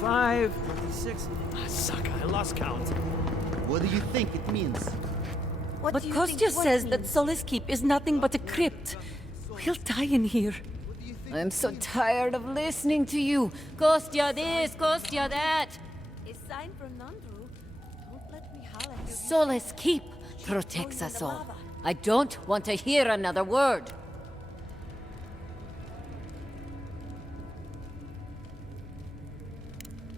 25, 26... Ah, suck, I lost count. What do you think it means? But Kostya says that Solace Keep is nothing but a crypt. We'll die in here. I'm so tired of listening to you. Kostya this, Kostya that. A sign from Nandru. Don't let me holler at you. Solace Keep protects us all. I don't want to hear another word.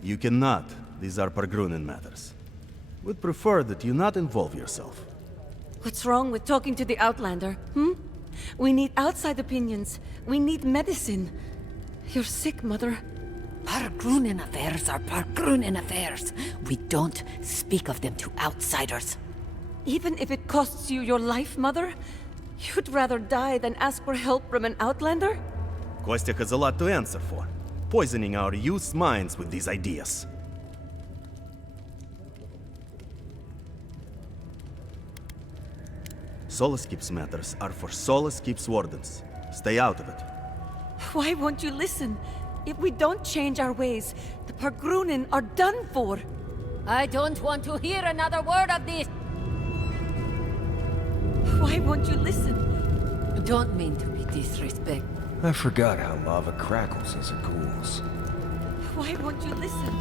You cannot. These are Pargrunin matters. Would prefer that you not involve yourself. What's wrong with talking to the Outlander, hmm? We need outside opinions. We need medicine. You're sick, Mother. Pargrunin affairs are Pargrunin affairs. We don't speak of them to outsiders. Even if it costs you your life, Mother? You'd rather die than ask for help from an Outlander? Kostya has a lot to answer for. Poisoning our youth's minds with these ideas. Solace Keep's matters are for Solace Keep's wardens. Stay out of it. Why won't you listen? If we don't change our ways, the Pargrunin are done for. I don't want to hear another word of this. Why won't you listen? Don't mean to be disrespectful. I forgot how lava crackles as it cools. Why won't you listen?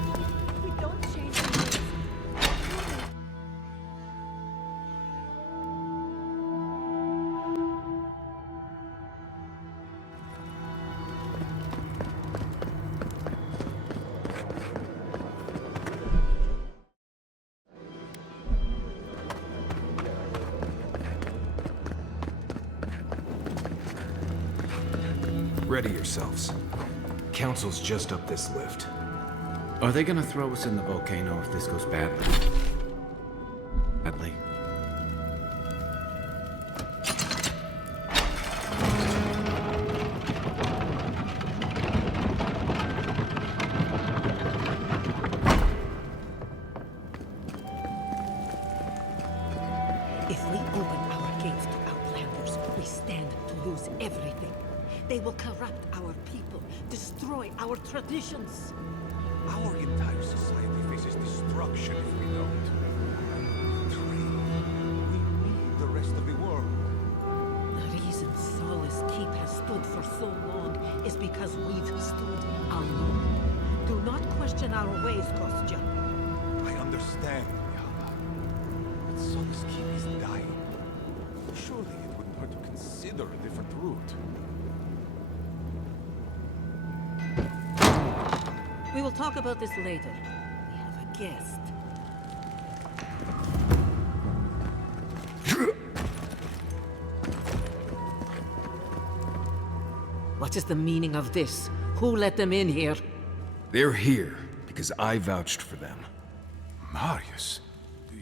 If we don't change our ways... Ready yourselves. Council's just up this lift. Are they gonna throw us in the volcano if this goes badly? Badly. If we open our gates to Outlanders, we stand to lose everything. They will corrupt our people, destroy our traditions. Our entire society faces destruction if we don't. Three, we need the rest of the world. The reason Solace Keep has stood for so long is because we've stood alone. Do not question our ways, Kostya. I understand, Yana. But Solace Keep is dying. Surely it wouldn't hurt to consider a different route. We will talk about this later. We have a guest. What is the meaning of this? Who let them in here? They're here because I vouched for them. Marius,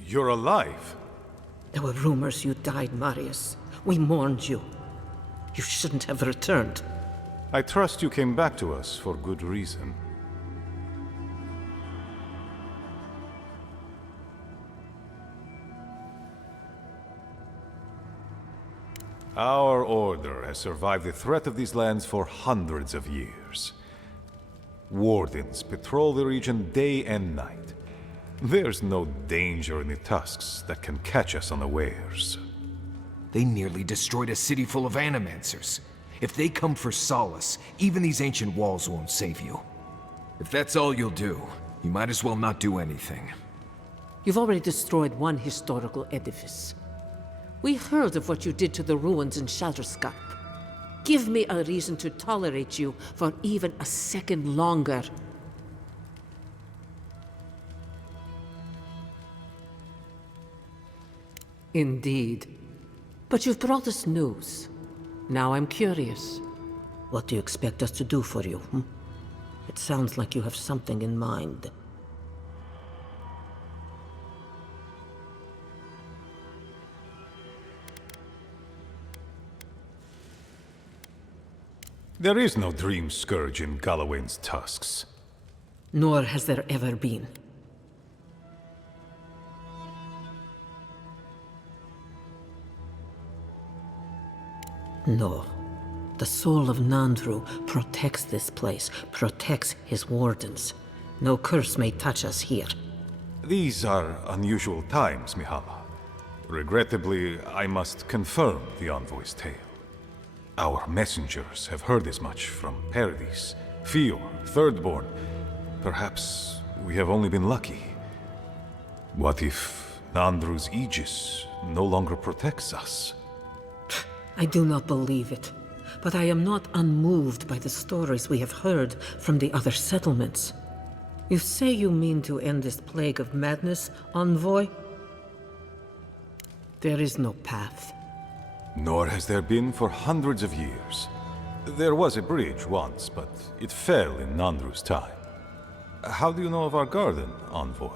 you're alive. There were rumors you died, Marius. We mourned you. You shouldn't have returned. I trust you came back to us for good reason. Our order has survived the threat of these lands for hundreds of years. Wardens patrol the region day and night. There's no danger in the tusks that can catch us unawares. They nearly destroyed a city full of animancers. If they come for solace, even these ancient walls won't save you. If that's all you'll do, you might as well not do anything. You've already destroyed one historical edifice. We heard of what you did to the ruins in Shatterscarp. Give me a reason to tolerate you for even a second longer. Indeed. But you've brought us news. Now I'm curious. What do you expect us to do for you, hmm? It sounds like you have something in mind. There is no dream scourge in Galawain's tusks. Nor has there ever been. No. The soul of Nandru protects this place, protects his wardens. No curse may touch us here. These are unusual times, Mihala. Regrettably, I must confirm the envoy's tale. Our messengers have heard as much from Paradis, Fior, Thirdborn. Perhaps we have only been lucky. What if Nandru's Aegis no longer protects us? I do not believe it, but I am not unmoved by the stories we have heard from the other settlements. You say you mean to end this plague of madness, envoy? There is no path. Nor has there been for hundreds of years. There was a bridge once, but it fell in Nandru's time. How do you know of our garden, envoy?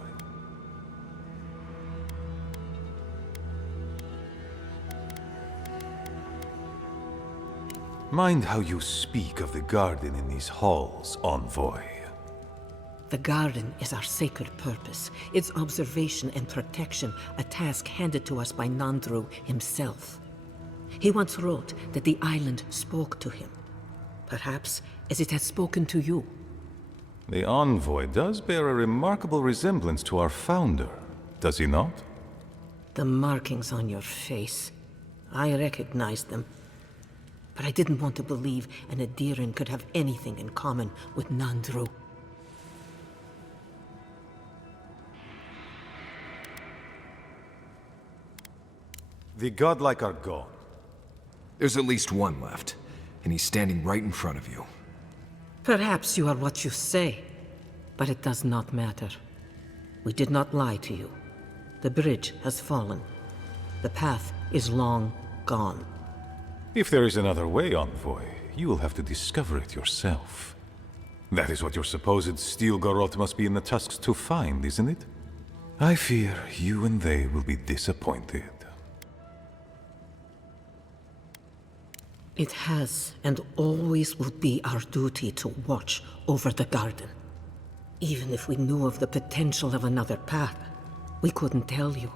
Mind how you speak of the garden in these halls, envoy. The garden is our sacred purpose, its observation and protection, a task handed to us by Nandru himself. He once wrote that the island spoke to him, perhaps as it has spoken to you. The envoy does bear a remarkable resemblance to our founder, does he not? The markings on your face, I recognized them. But I didn't want to believe an Adiran could have anything in common with Nandru. The godlike are gone. There's at least one left, and he's standing right in front of you. Perhaps you are what you say, but it does not matter. We did not lie to you. The bridge has fallen. The path is long gone. If there is another way, envoy, you will have to discover it yourself. That is what your supposed steel garrote must be in the tusks to find, isn't it? I fear you and they will be disappointed. It has and always will be our duty to watch over the garden. Even if we knew of the potential of another path, we couldn't tell you.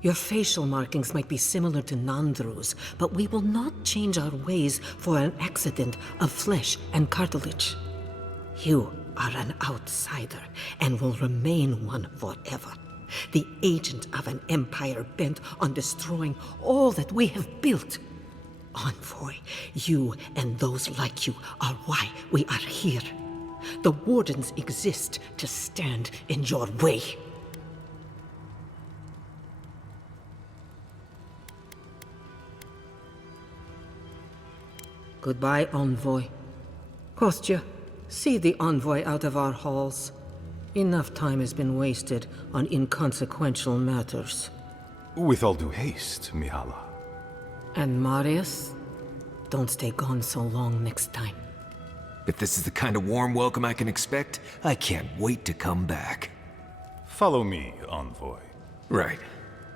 Your facial markings might be similar to Nandru's, but we will not change our ways for an accident of flesh and cartilage. You are an outsider and will remain one forever. The agent of an empire bent on destroying all that we have built. Envoy, you and those like you are why we are here. The Wardens exist to stand in your way. Goodbye, Envoy. Kostya, see the Envoy out of our halls. Enough time has been wasted on inconsequential matters. With all due haste, Mihala. And Marius, don't stay gone so long next time. If this is the kind of warm welcome I can expect, I can't wait to come back. Follow me, envoy. Right.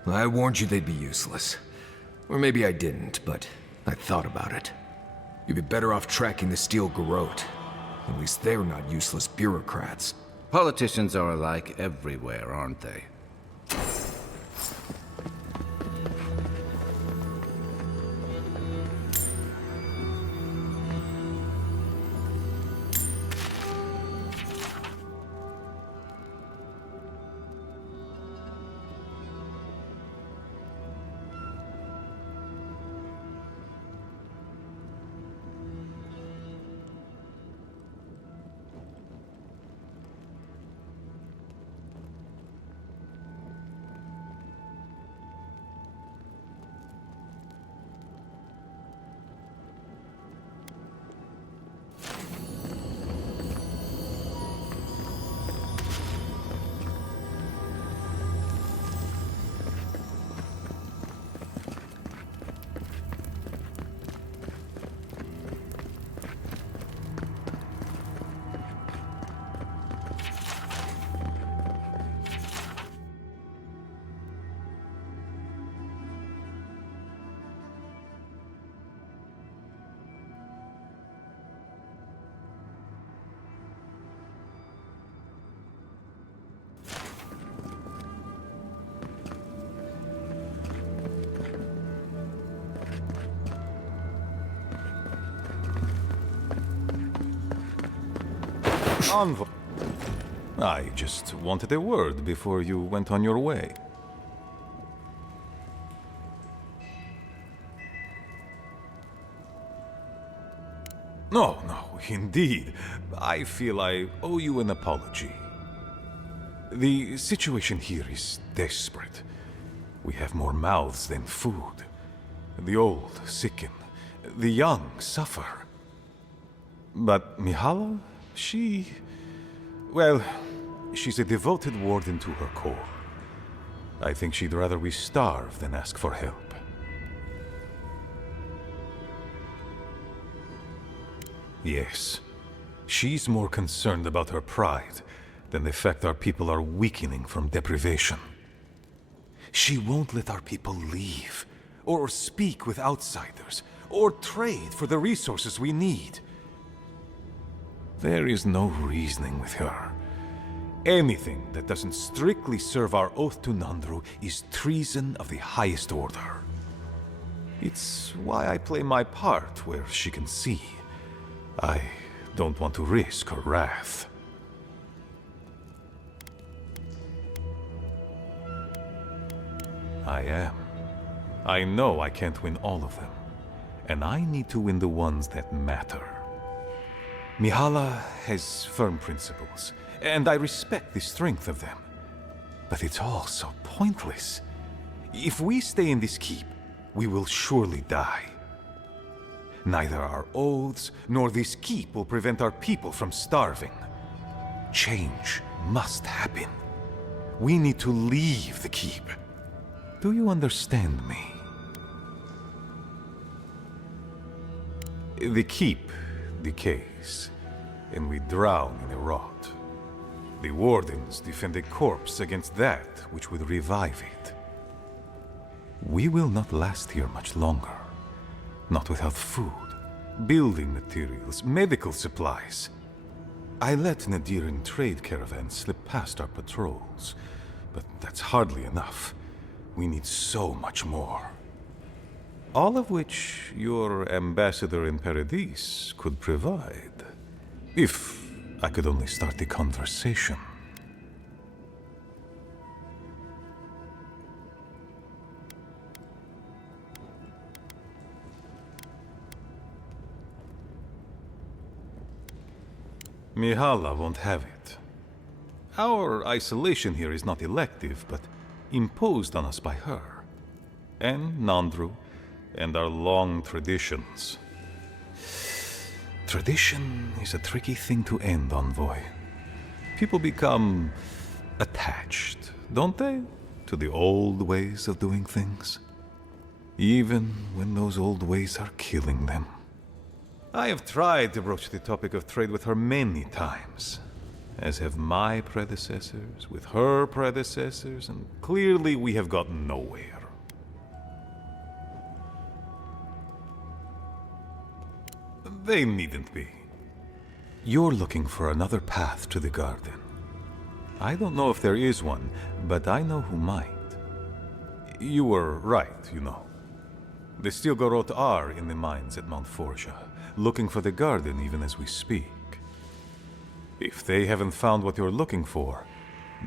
I warned you they'd be useless. Or maybe I didn't, but I thought about it. You'd be better off tracking the steel garrote. At least they're not useless bureaucrats. Politicians are alike everywhere, aren't they? Envoy. I just wanted a word before you went on your way. No, indeed. I feel I owe you an apology. The situation here is desperate. We have more mouths than food. The old sicken. The young suffer. But Mihala, well, she's a devoted warden to her core. I think she'd rather we starve than ask for help. Yes, she's more concerned about her pride than the fact our people are weakening from deprivation. She won't let our people leave, or speak with outsiders, or trade for the resources we need. There is no reasoning with her. Anything that doesn't strictly serve our oath to Nandru is treason of the highest order. It's why I play my part where she can see. I don't want to risk her wrath. I am. I know I can't win all of them, and I need to win the ones that matter. Mihala has firm principles, and I respect the strength of them. But it's all so pointless. If we stay in this keep, we will surely die. Neither our oaths nor this keep will prevent our people from starving. Change must happen. We need to leave the keep. Do you understand me? The keep decays, and we drown in a rot. The wardens defend a corpse against that which would revive it. We will not last here much longer. Not without food, building materials, medical supplies. I let Nadiran trade caravans slip past our patrols, but that's hardly enough. We need so much more. All of which your ambassador in Paradis could provide. If I could only start the conversation. Mihala won't have it. Our isolation here is not elective, but imposed on us by her. And Nandru, and our long traditions. Tradition is a tricky thing to end, Envoy. People become attached, don't they, to the old ways of doing things? Even when those old ways are killing them. I have tried to broach the topic of trade with her many times, as have my predecessors with her predecessors, and clearly we have gotten nowhere. They needn't be. You're looking for another path to the garden. I don't know if there is one, but I know who might. You were right, you know. The Stilgarot are in the mines at Mount Forja, looking for the garden even as we speak. If they haven't found what you're looking for,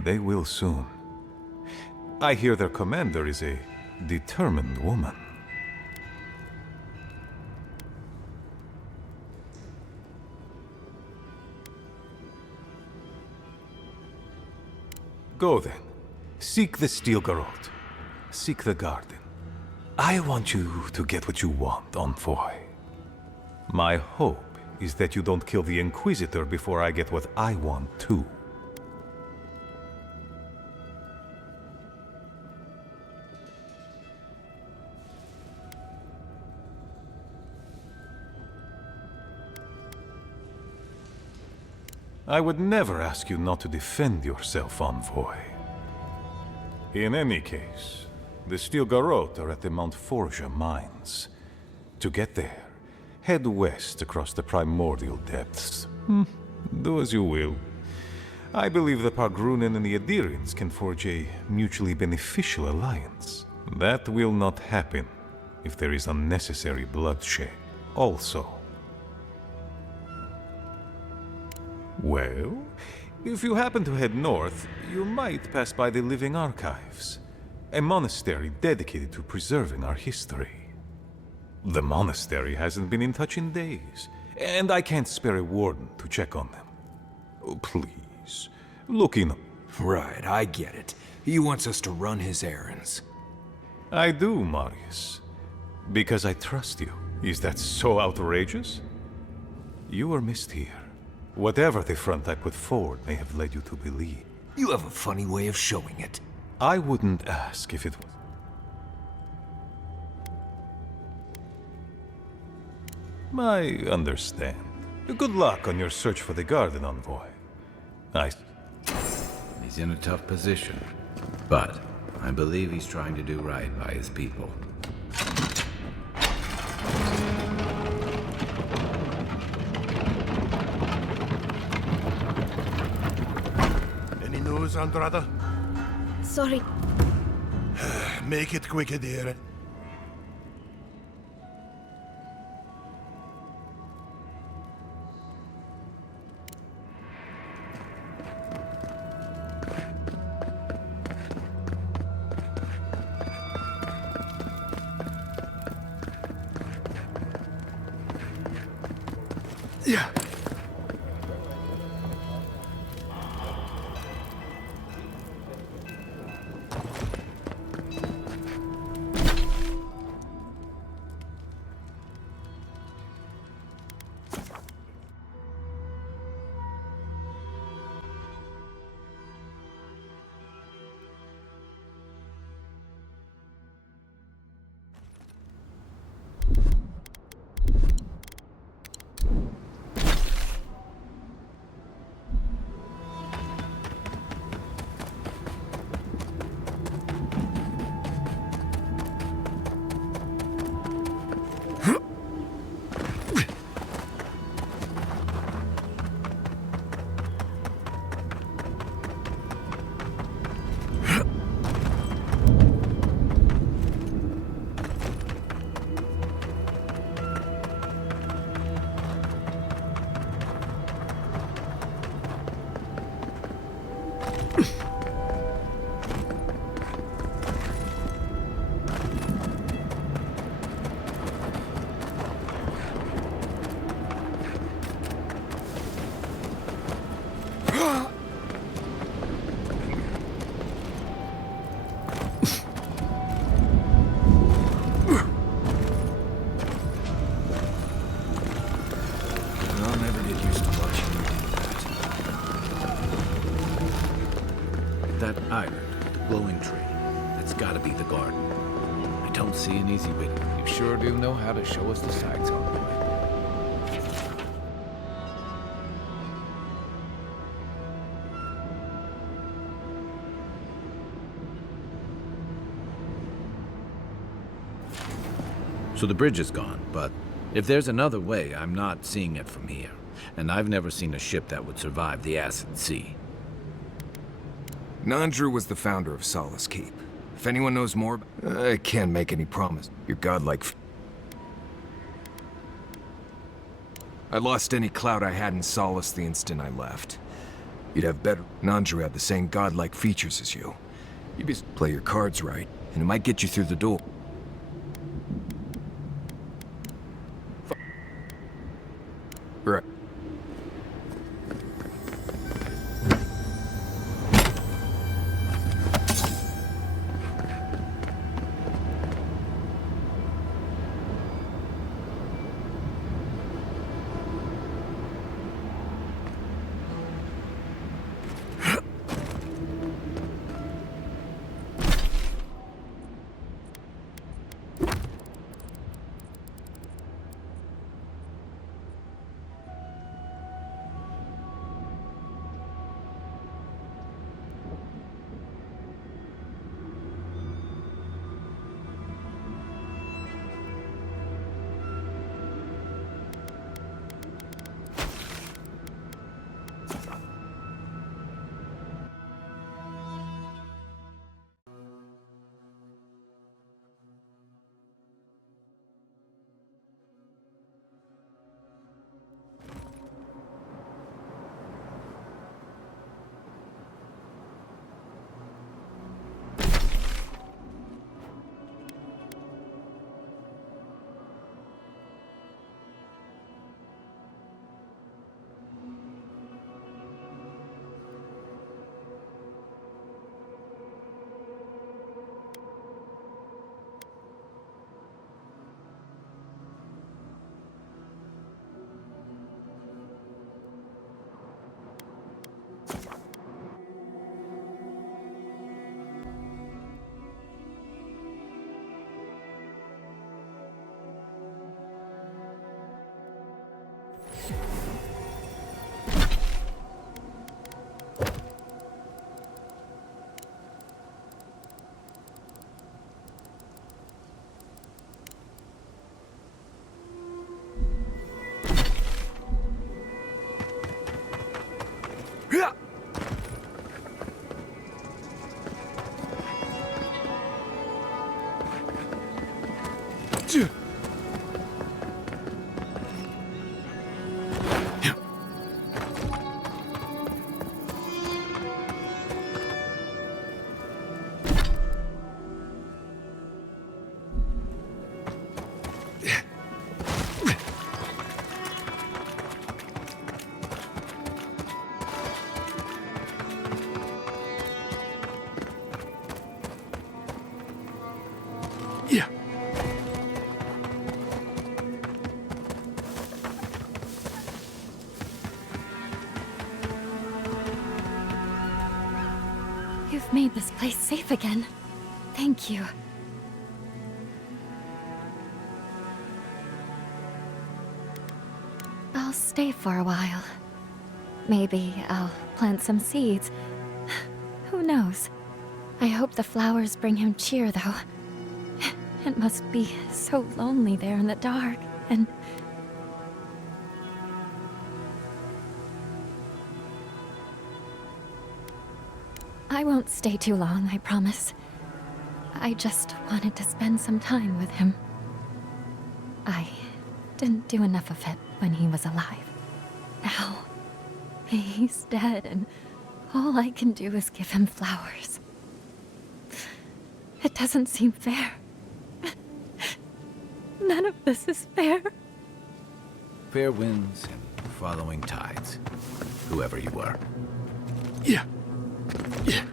they will soon. I hear their commander is a determined woman. Go then. Seek the Stilgarot. Seek the garden. I want you to get what you want, Envoy. My hope is that you don't kill the Inquisitor before I get what I want too. I would never ask you not to defend yourself, Envoy. In any case, the Stilgarot are at the Mount Forja mines. To get there, head west across the primordial depths. Do as you will. I believe the Pargrunen and the Adirians can forge a mutually beneficial alliance. That will not happen if there is unnecessary bloodshed, also. Well, If you happen to head north, you might pass by the Living Archives, a monastery dedicated to preserving our history. The monastery hasn't been in touch in days, and I can't spare a warden to check on them. Oh, please, look in. Right, I get it. He wants us to run his errands. I do, Marius. Because I trust you. Is that so outrageous? You were missed here. Whatever the front I put forward may have led you to believe. You have a funny way of showing it. I wouldn't ask if it was. I understand. Good luck on your search for the Garden Envoy. He's in a tough position, but I believe he's trying to do right by his people. Any news, Andrada? Sorry. Make it quick, dear. Yeah. That island, the glowing tree, that's gotta be the garden. I don't see an easy way. You sure do know how to show us the sights, homeboy. So the bridge is gone, but if there's another way, I'm not seeing it from here. And I've never seen a ship that would survive the acid sea. Nandru was the founder of Solace Keep. If anyone knows more, I can't make any promise. Your godlike... I lost any clout I had in Solace the instant I left. You'd have better... Nandru had the same godlike features as you. You just play your cards right, and it might get you through the door. Right. You've made this place safe again. Thank you. I'll stay for a while. Maybe I'll plant some seeds. Who knows? I hope the flowers bring him cheer, though. It must be so lonely there in the dark, and... I won't stay too long, I promise. I just wanted to spend some time with him. I didn't do enough of it when he was alive. Now, he's dead, and all I can do is give him flowers. It doesn't seem fair. None of this is fair. Fair winds and following tides. Whoever you are. Yeah. Yeah.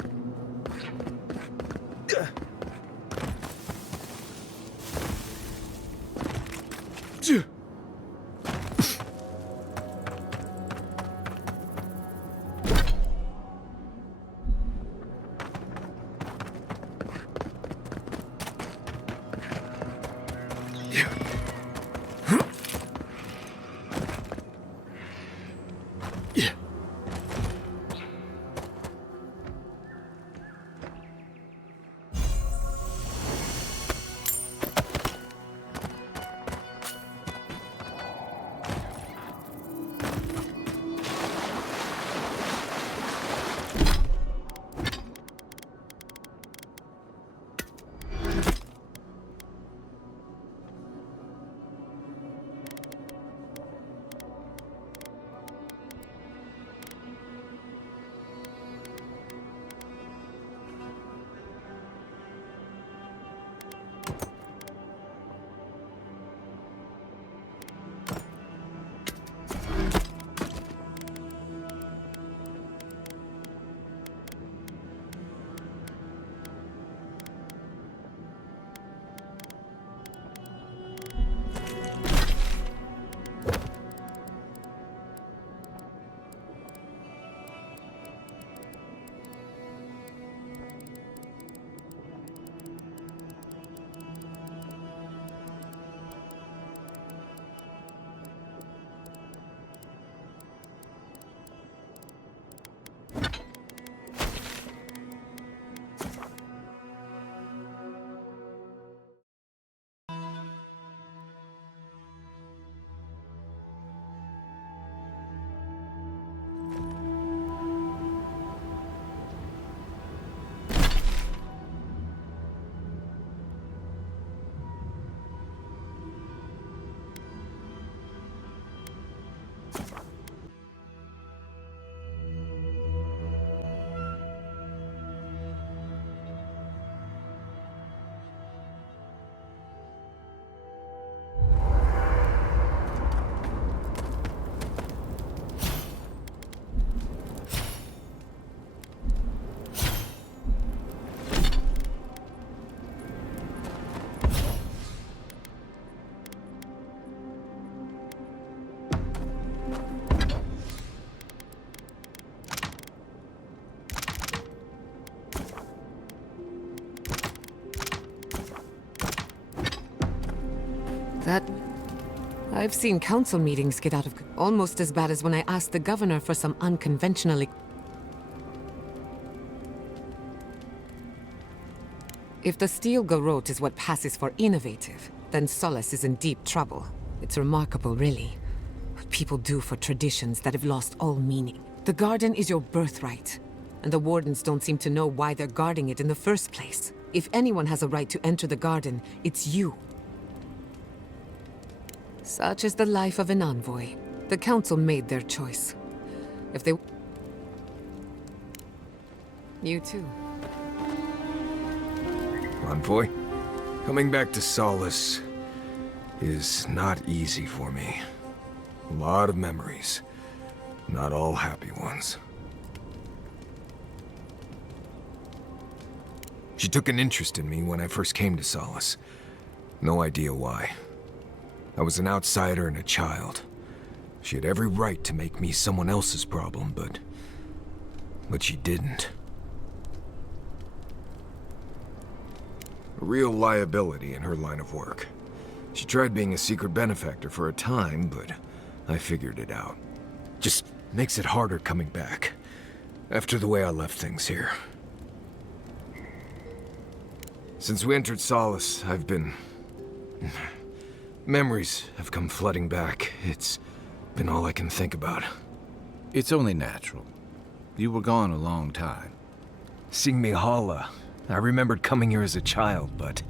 I've seen council meetings get out of... almost as bad as when I asked the governor for some unconventional... If the steel garrote is what passes for innovative, then Solace is in deep trouble. It's remarkable, really. What people do for traditions that have lost all meaning. The garden is your birthright, and the wardens don't seem to know why they're guarding it in the first place. If anyone has a right to enter the garden, it's you. Such is the life of an envoy. The council made their choice. If they... You too. Envoy, coming back to Solace is not easy for me. A lot of memories. Not all happy ones. She took an interest in me when I first came to Solace. No idea why. I was an outsider and a child. She had every right to make me someone else's problem, but she didn't. real liability in her line of work. She tried being a secret benefactor for a time, but I figured it out. Just makes it harder coming back, after the way I left things here. Since we entered Solace, I've been... memories have come flooding back. It's been all I can think about. It's only natural. You were gone a long time. Seeing me holla, I remembered coming here as a child, but...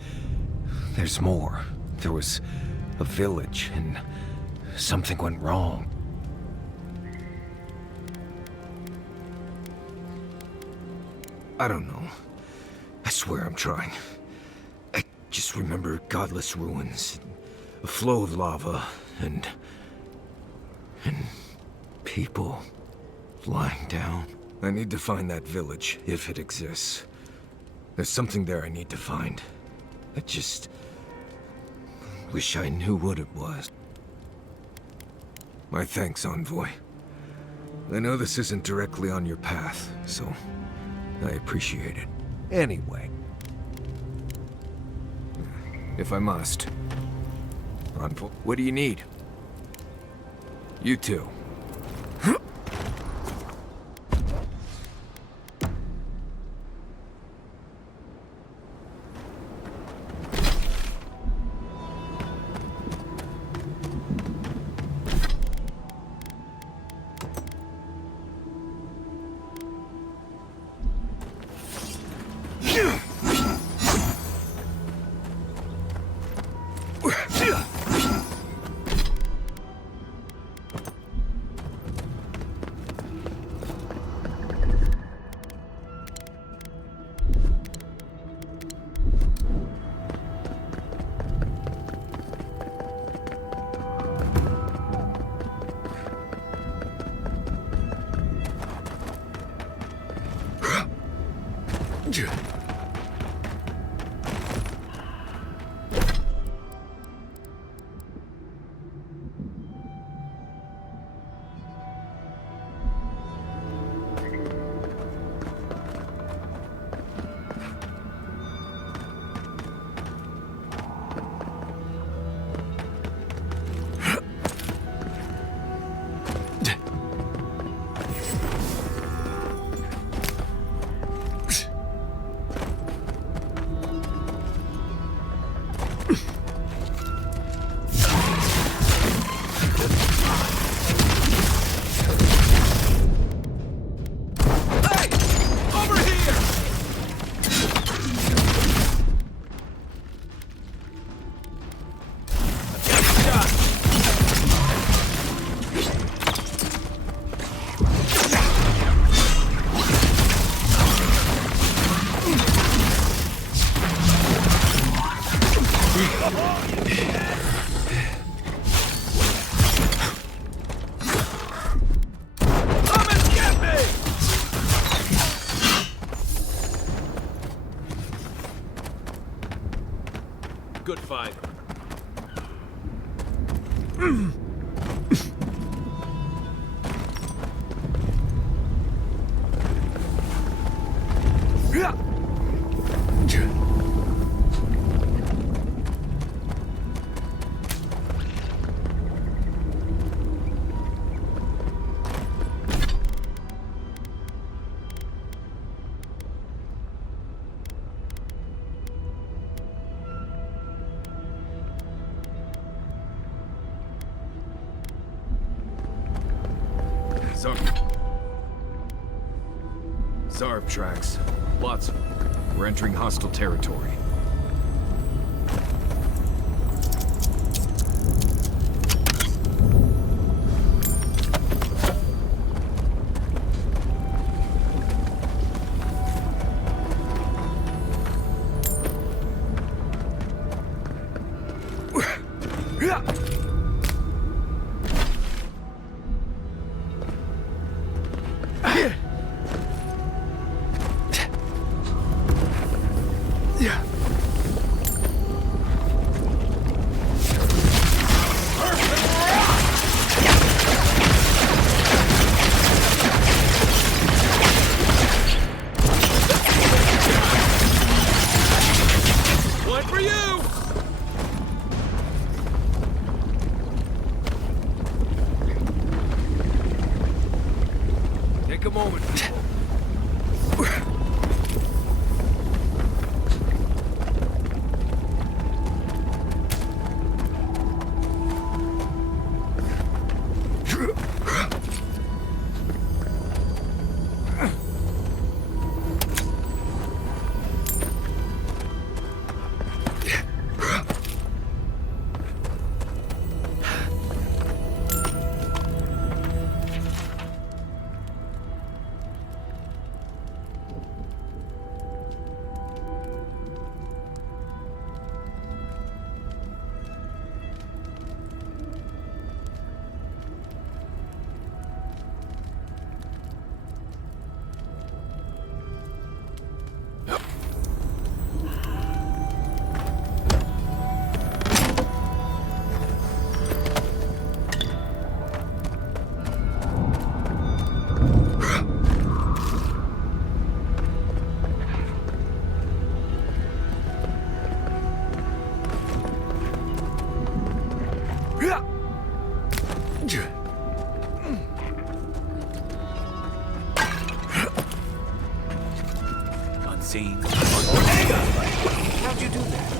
there's more. There was a village, and something went wrong. I don't know. I swear I'm trying. I just remember godless ruins, a flow of lava, and people lying down. I need to find that village, if it exists. There's something there I need to find. I just... wish I knew what it was. My thanks, Envoy. I know this isn't directly on your path, so I appreciate it. Anyway. If I must. Envoy, what do you need? You too. Good fight. Zarb tracks. Lots of them. We're entering hostile territory. Yeah. Take a moment. Unseen. How'd you do that?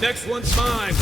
Next one's mine.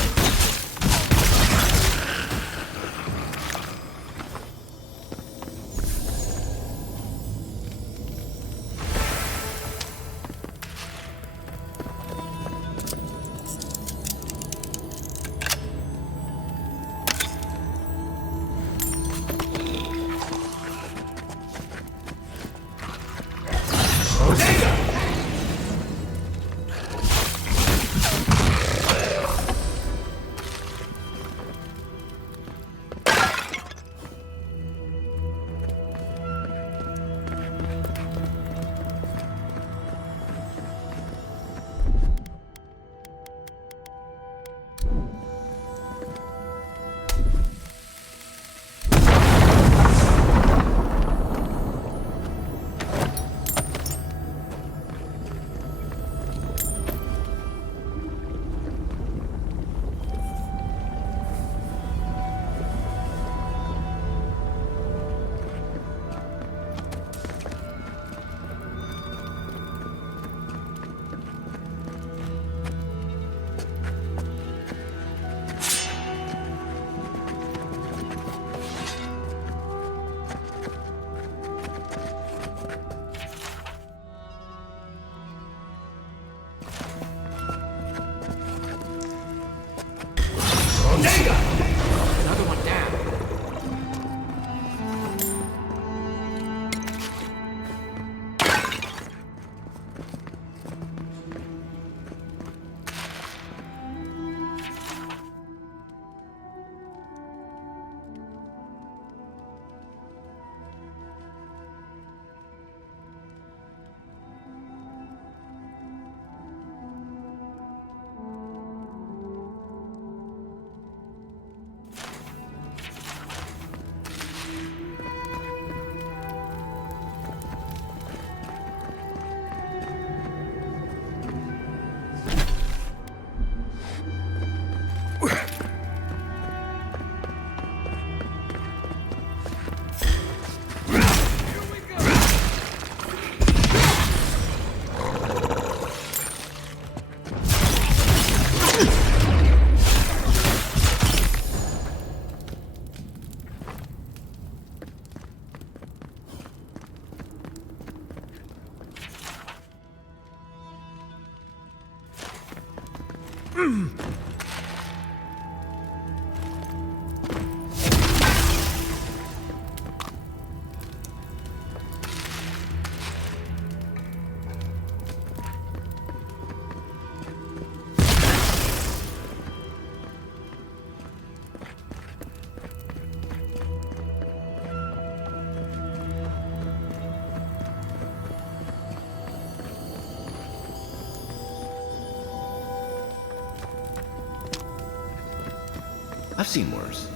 I've seen worse.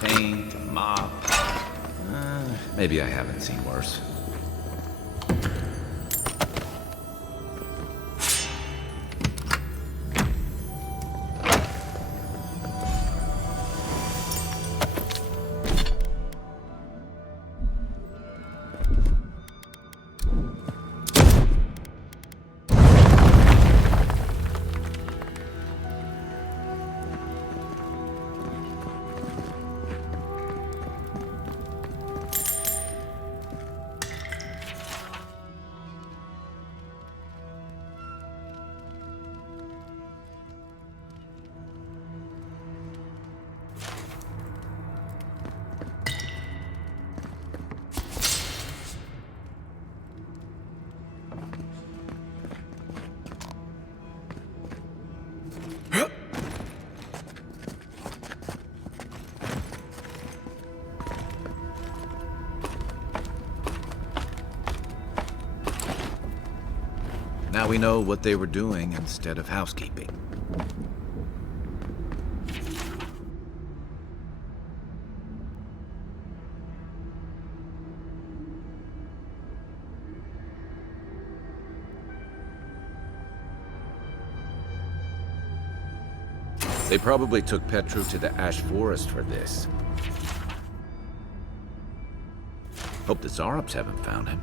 Paint, mop. Maybe I haven't seen worse. Now we know what they were doing instead of housekeeping. They probably took Petru to the Ash Forest for this. Hope the Zarops haven't found him.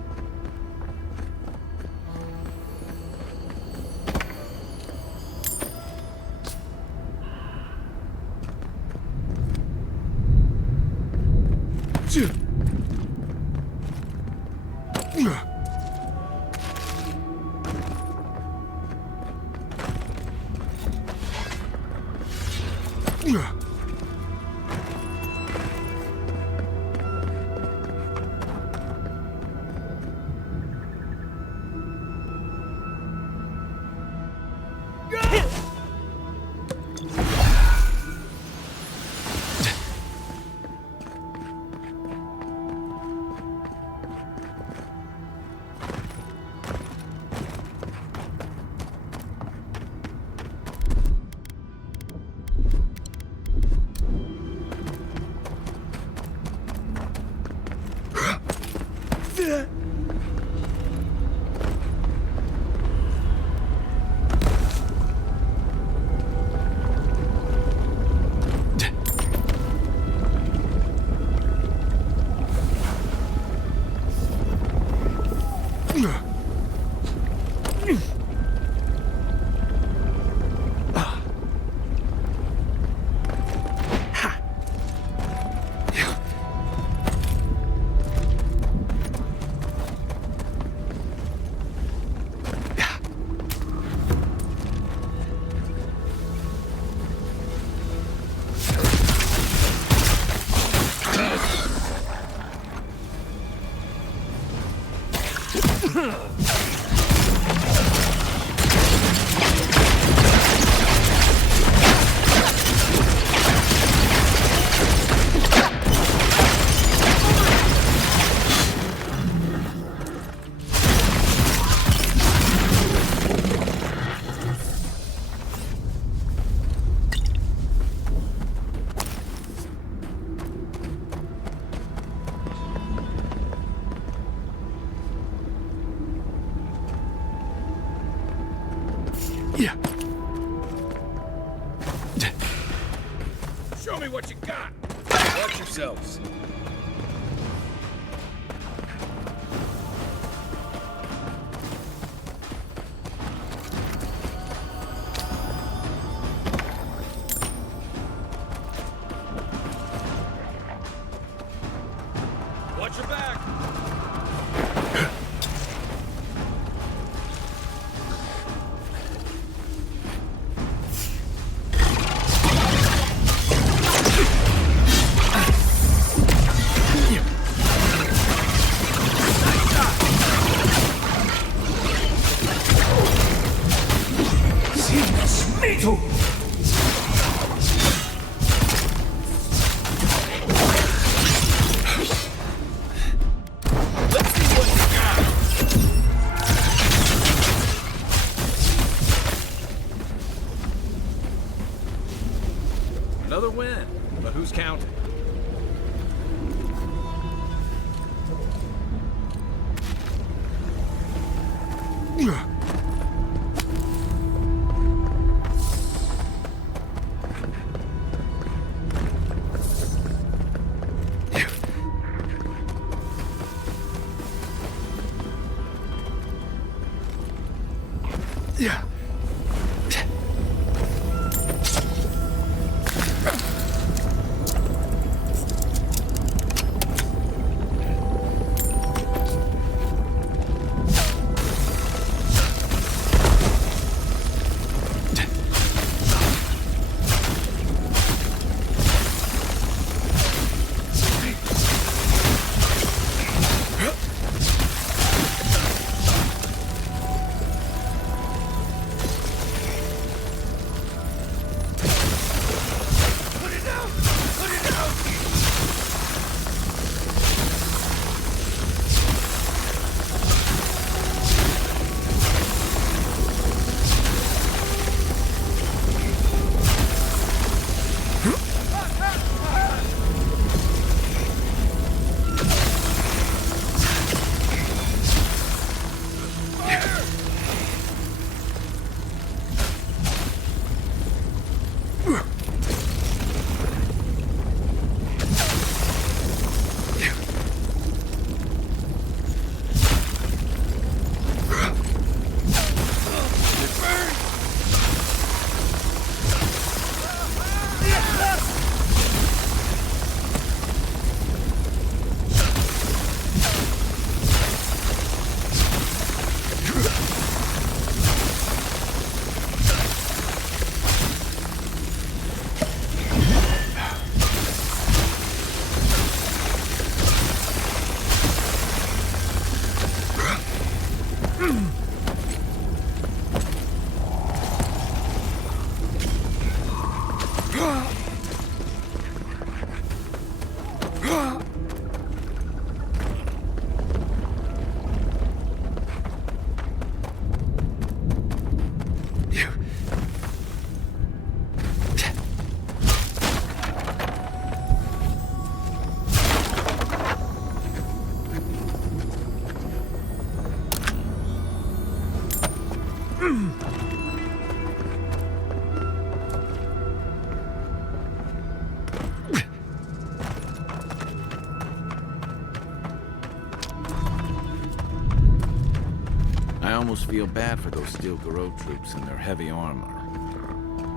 Show me what you got! Watch yourselves. Watch your back! I almost feel bad for those Steel Garou troops and their heavy armor.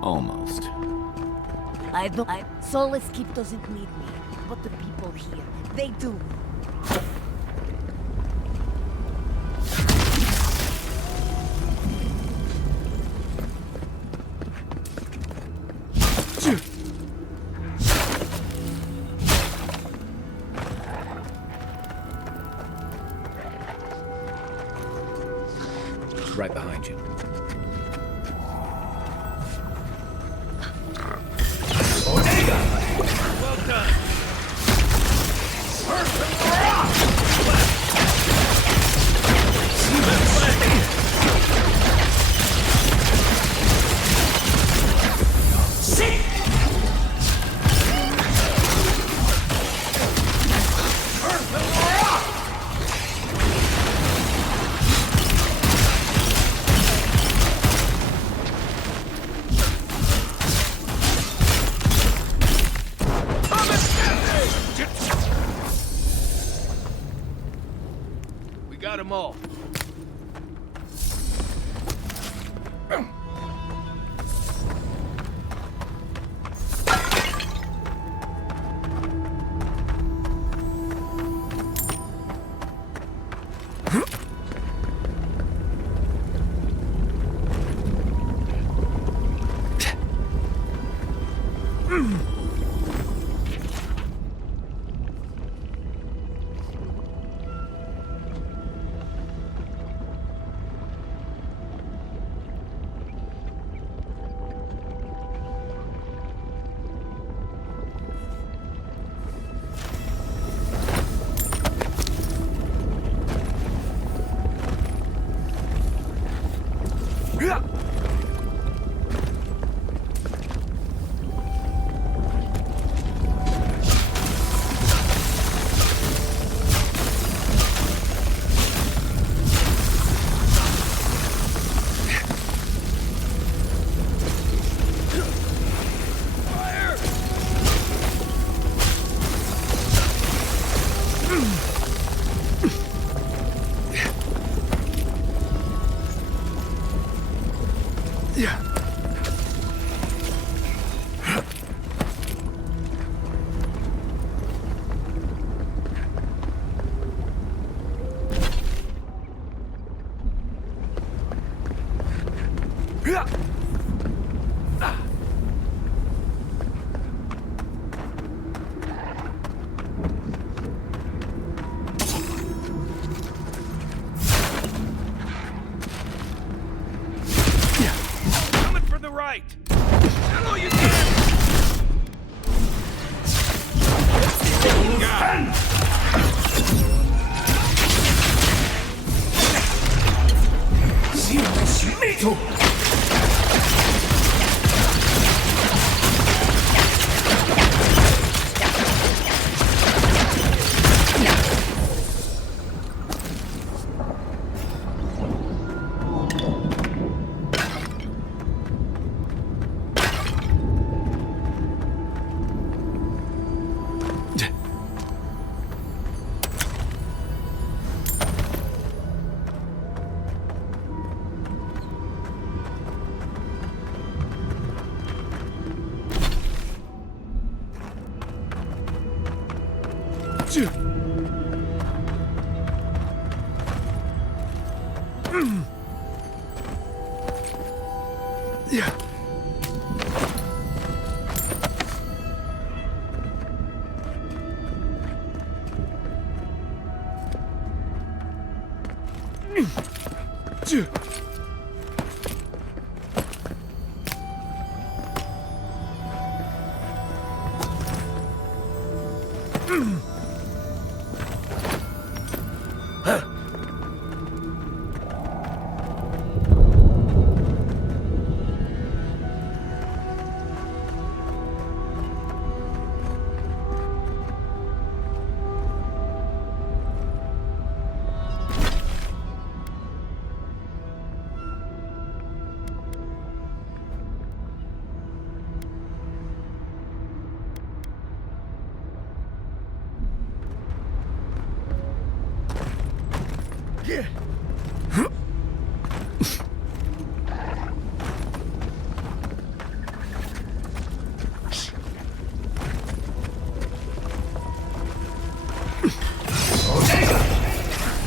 Almost. Solus Keep doesn't need me, but the people here, they do. Right behind you. Well done. Perfect rock! Sit! Perfect rock! Got them all. right. Tell all you can.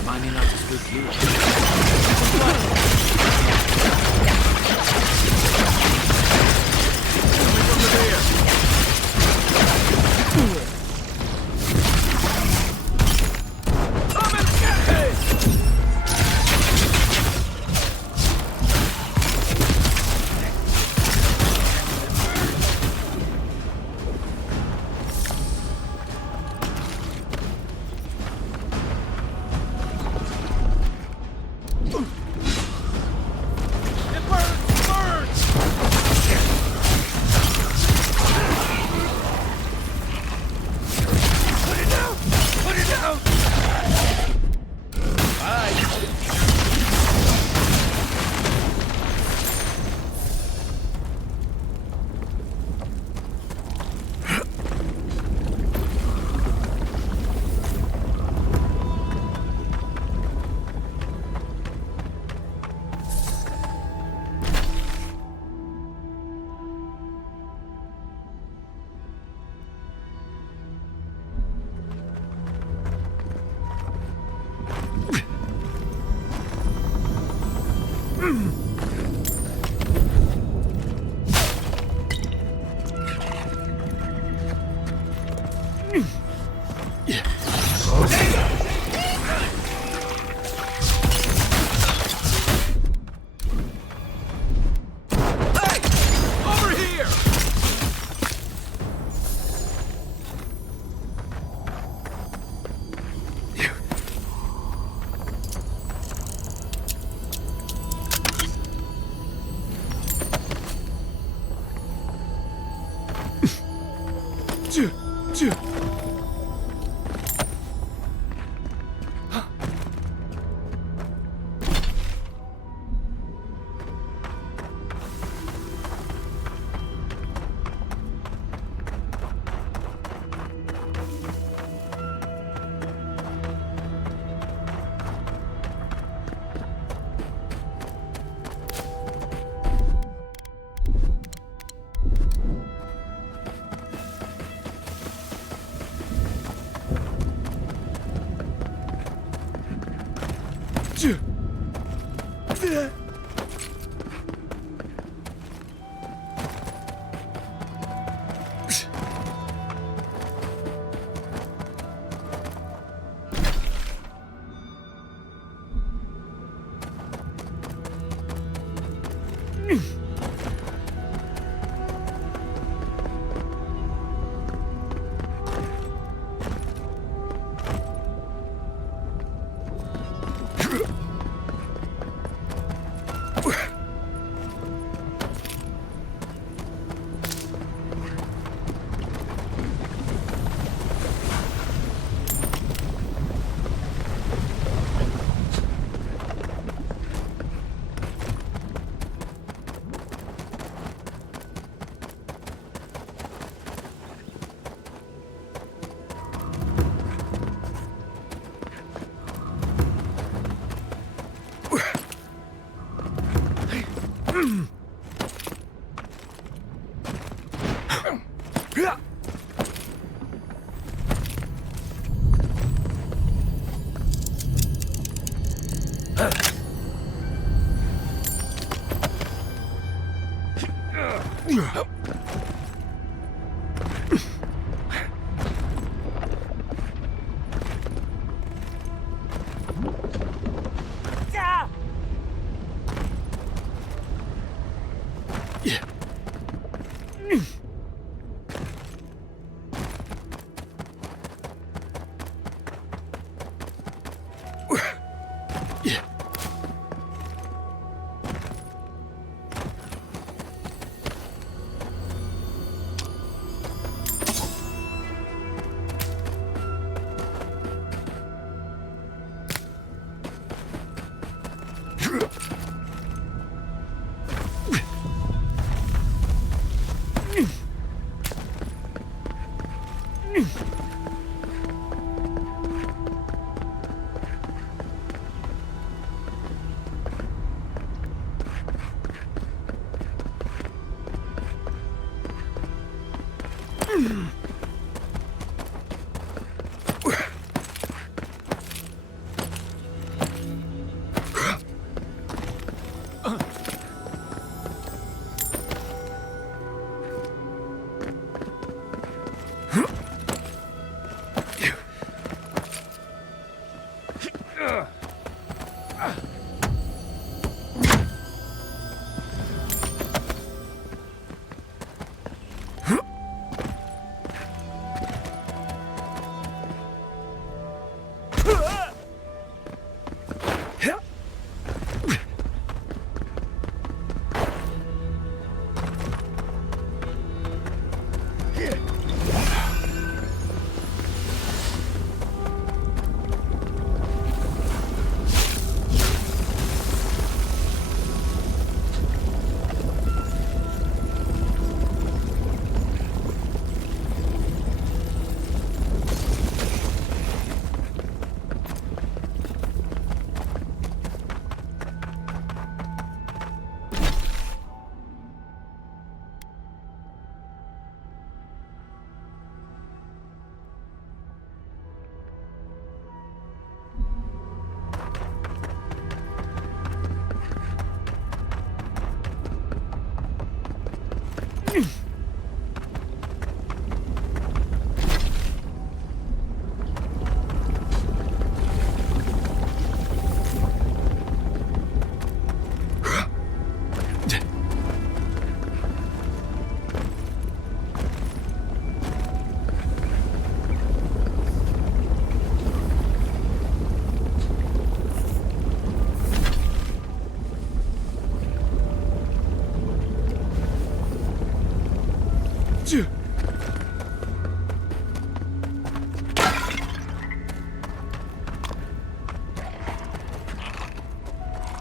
Mind me not to spook you.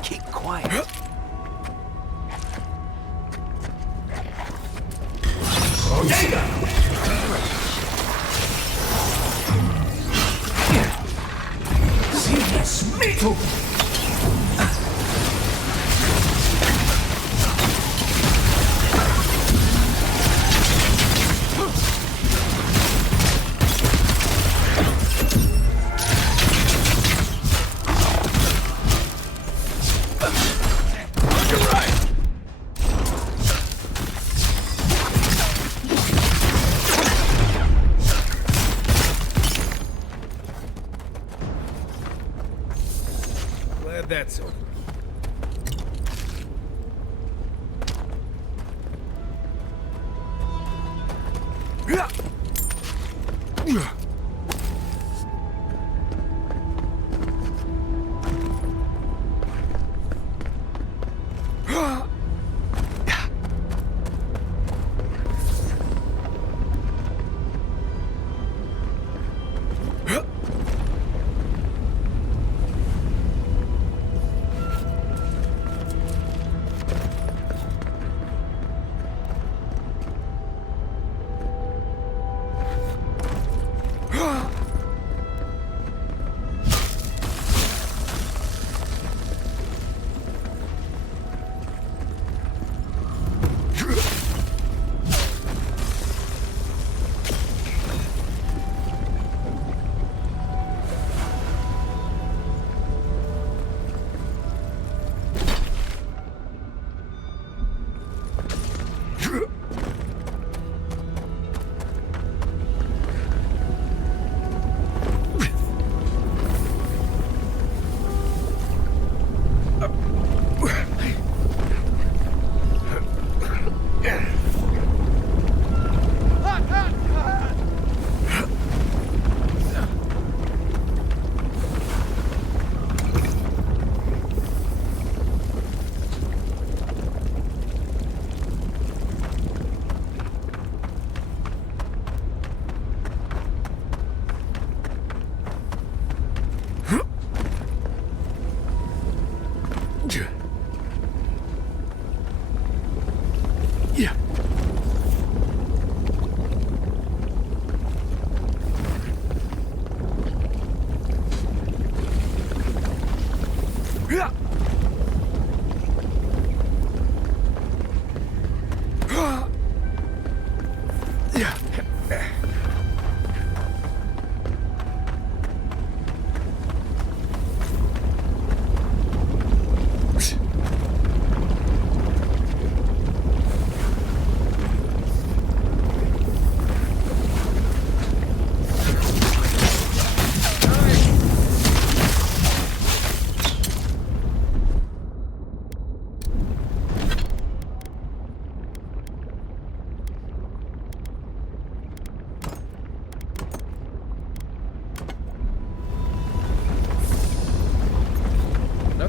Keep quiet. Serious metal! Glad that's over.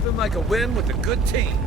Nothing like a win with a good team.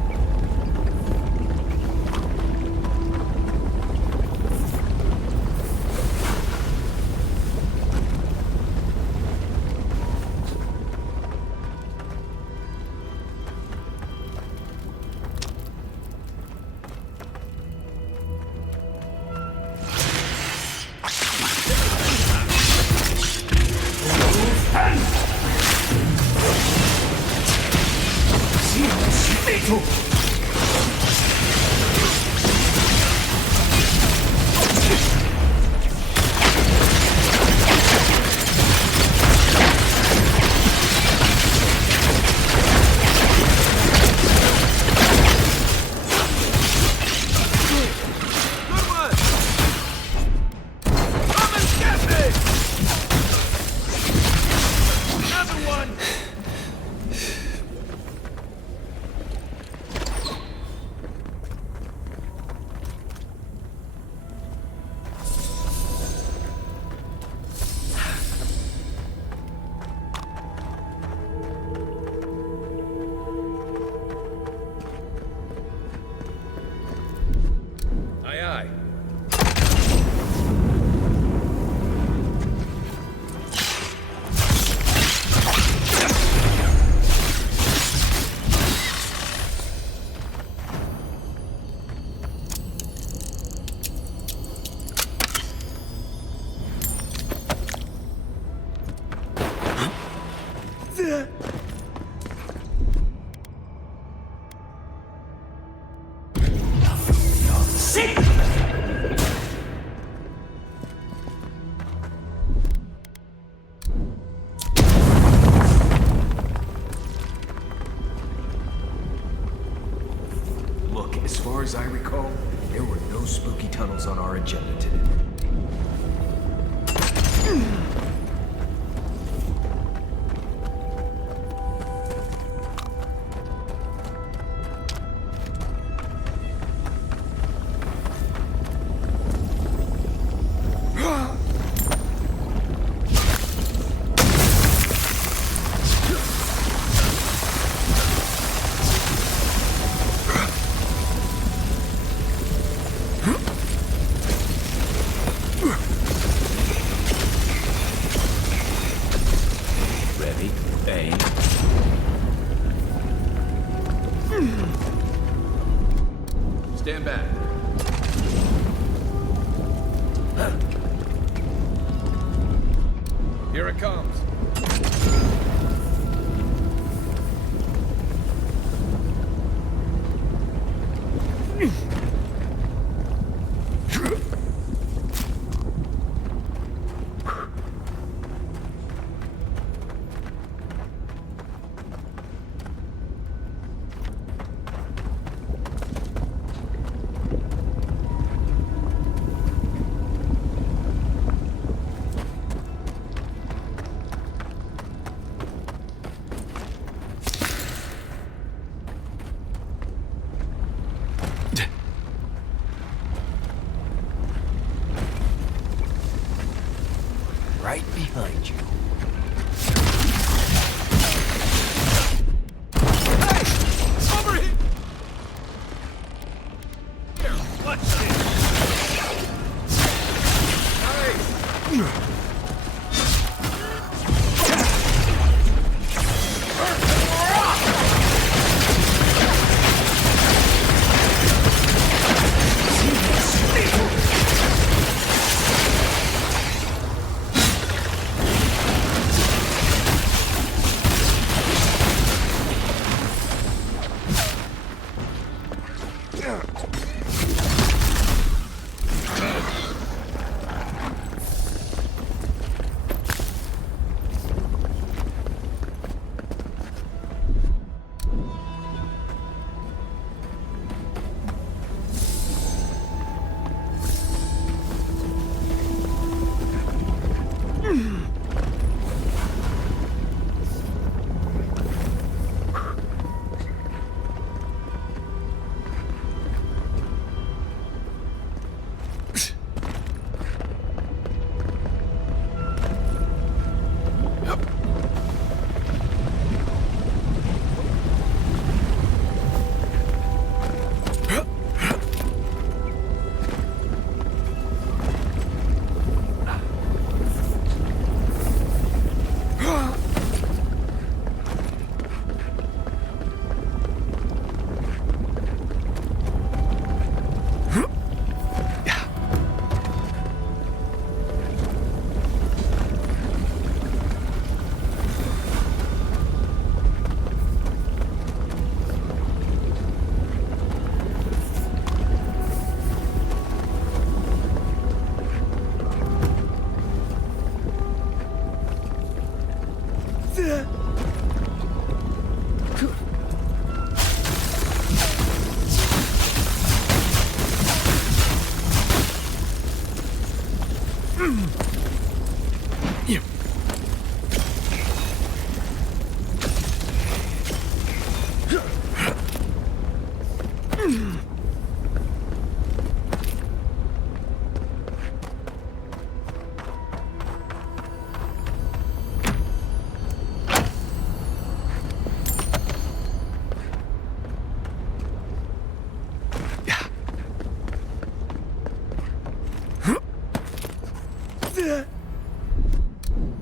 As far as I recall, there were no spooky tunnels on our agenda today. Stand back. Here it comes.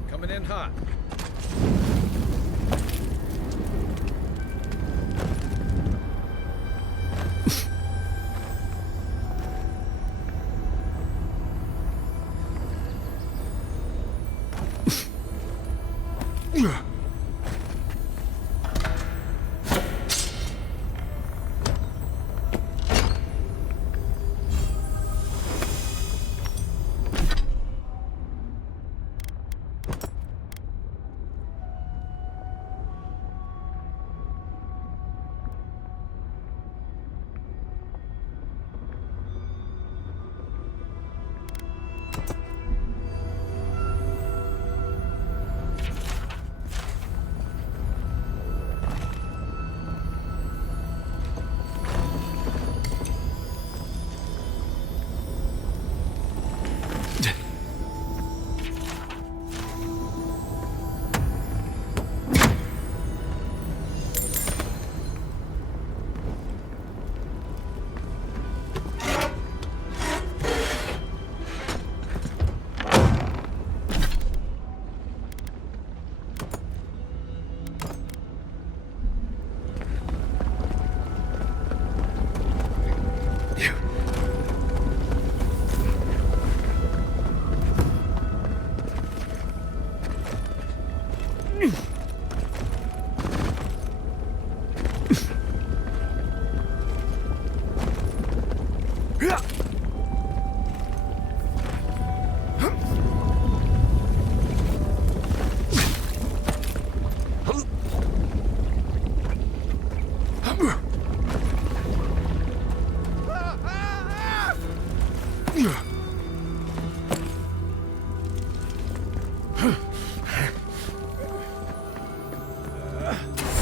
Coming in hot.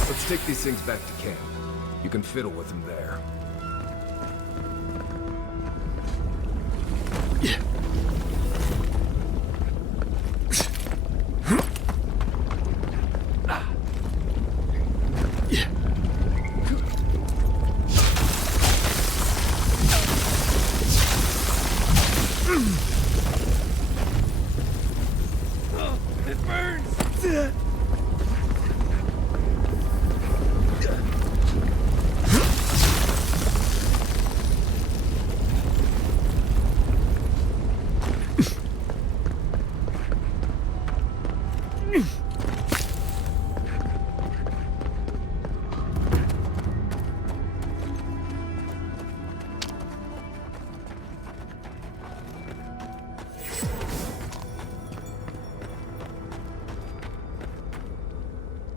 Let's take these things back to camp. You can fiddle with them there. It burns!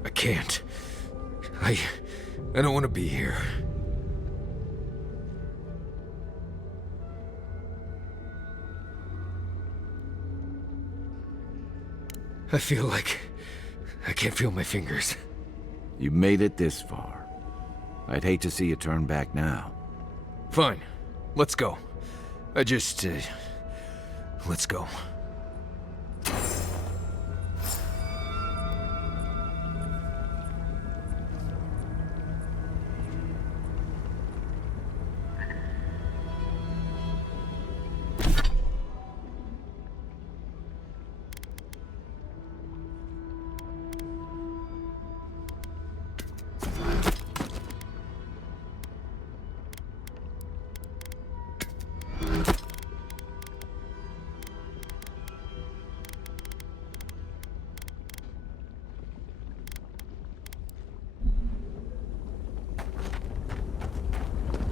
I can't. I don't want to be here. I feel like I can't feel my fingers. You made it this far. I'd hate to see you turn back now. Fine. Let's go. Let's go.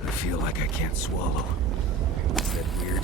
I feel like I can't swallow. Is that weird?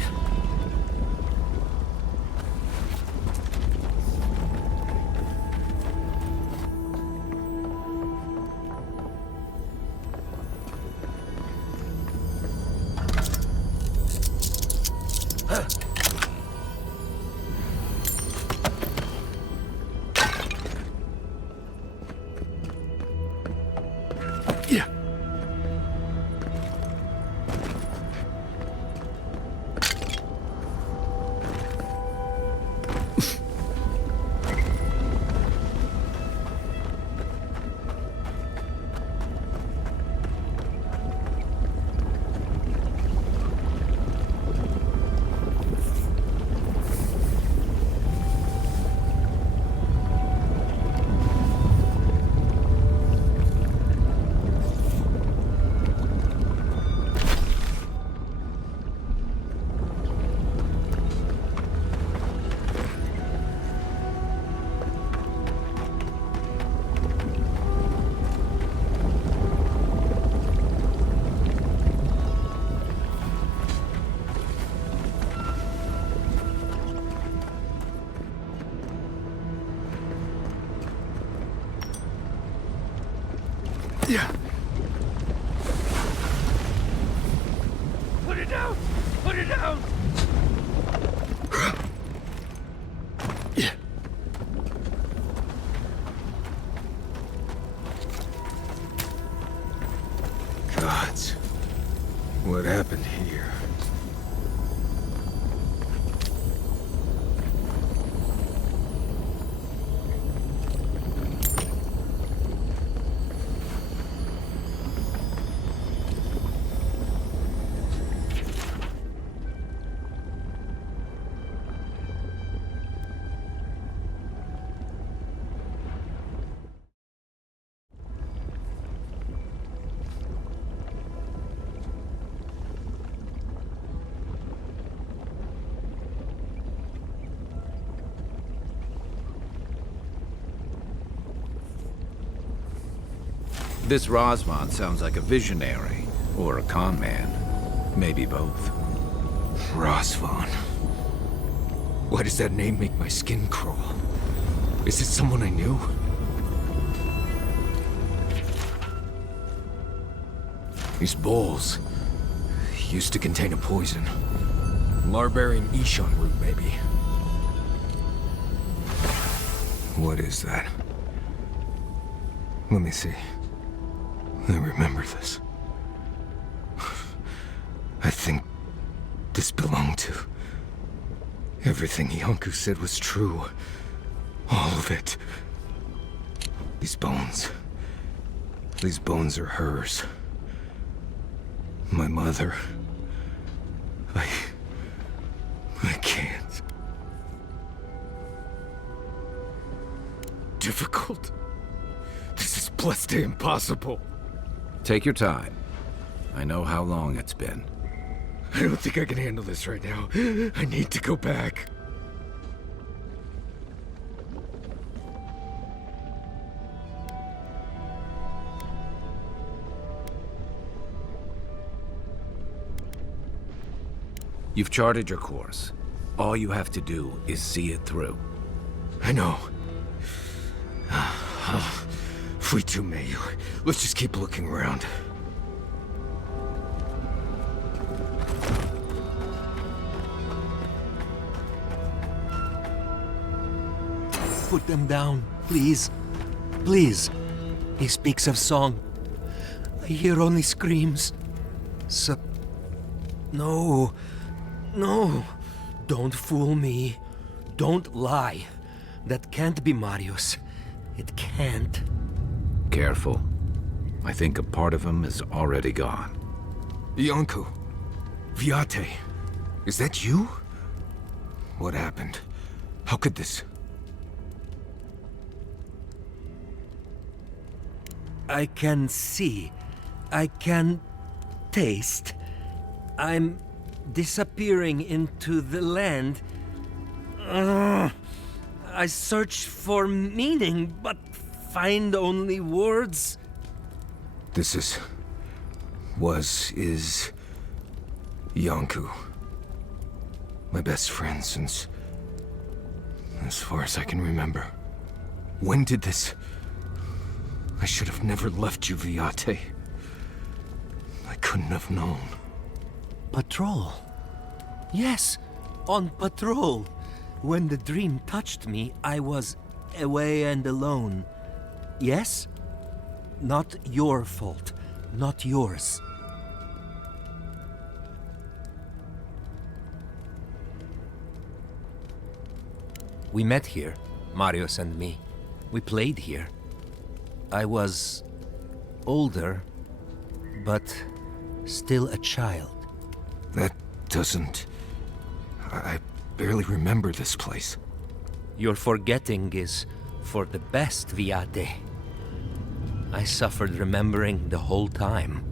Put it down! Put it down! Gods. What happened here? This Rosman sounds like a visionary, or a con man. Maybe both. Rosvan. Why does that name make my skin crawl? Is it someone I knew? These bowls used to contain a poison. Larbarian Ishan root, maybe. What is that? Let me see. I remember this. I think this belonged to... Everything Yonku said was true. All of it. These bones are hers. My mother. I can't. Difficult. This is blessed impossible. Take your time. I know how long it's been. I don't think I can handle this right now. I need to go back. You've charted your course. All you have to do is see it through. I know. We too may. Let's just keep looking around. Put them down, please. Please. He speaks of song. I hear only screams. No. No. Don't fool me. Don't lie. That can't be Marius. It can't. Careful. I think a part of him is already gone. Yonku. Viate. Is that you? What happened? How could this... I can see. I can taste. I'm disappearing into the land. I search for meaning, but find only words. This is Yonku. My best friend since... as far as I can remember. When did this... I should have never left you, Viate. I couldn't have known. Patrol. Yes, on patrol. When the dream touched me, I was away and alone. Yes? Not your fault. Not yours. We met here, Marius and me. We played here. I was older, but still a child. That doesn't... I barely remember this place. Your forgetting is for the best, Viate. I suffered remembering the whole time.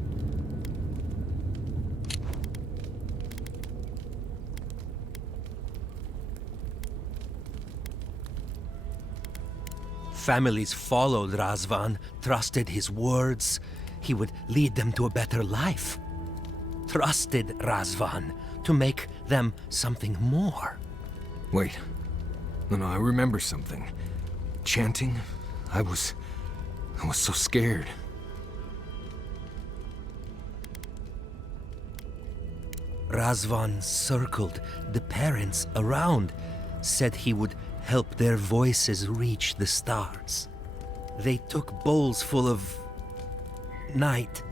Families followed Razvan, trusted his words. He would lead them to a better life. Trusted Razvan to make them something more. Wait. No, I remember something. Chanting? I was so scared. Razvan circled the parents around, said he would help their voices reach the stars. They took bowls full of night.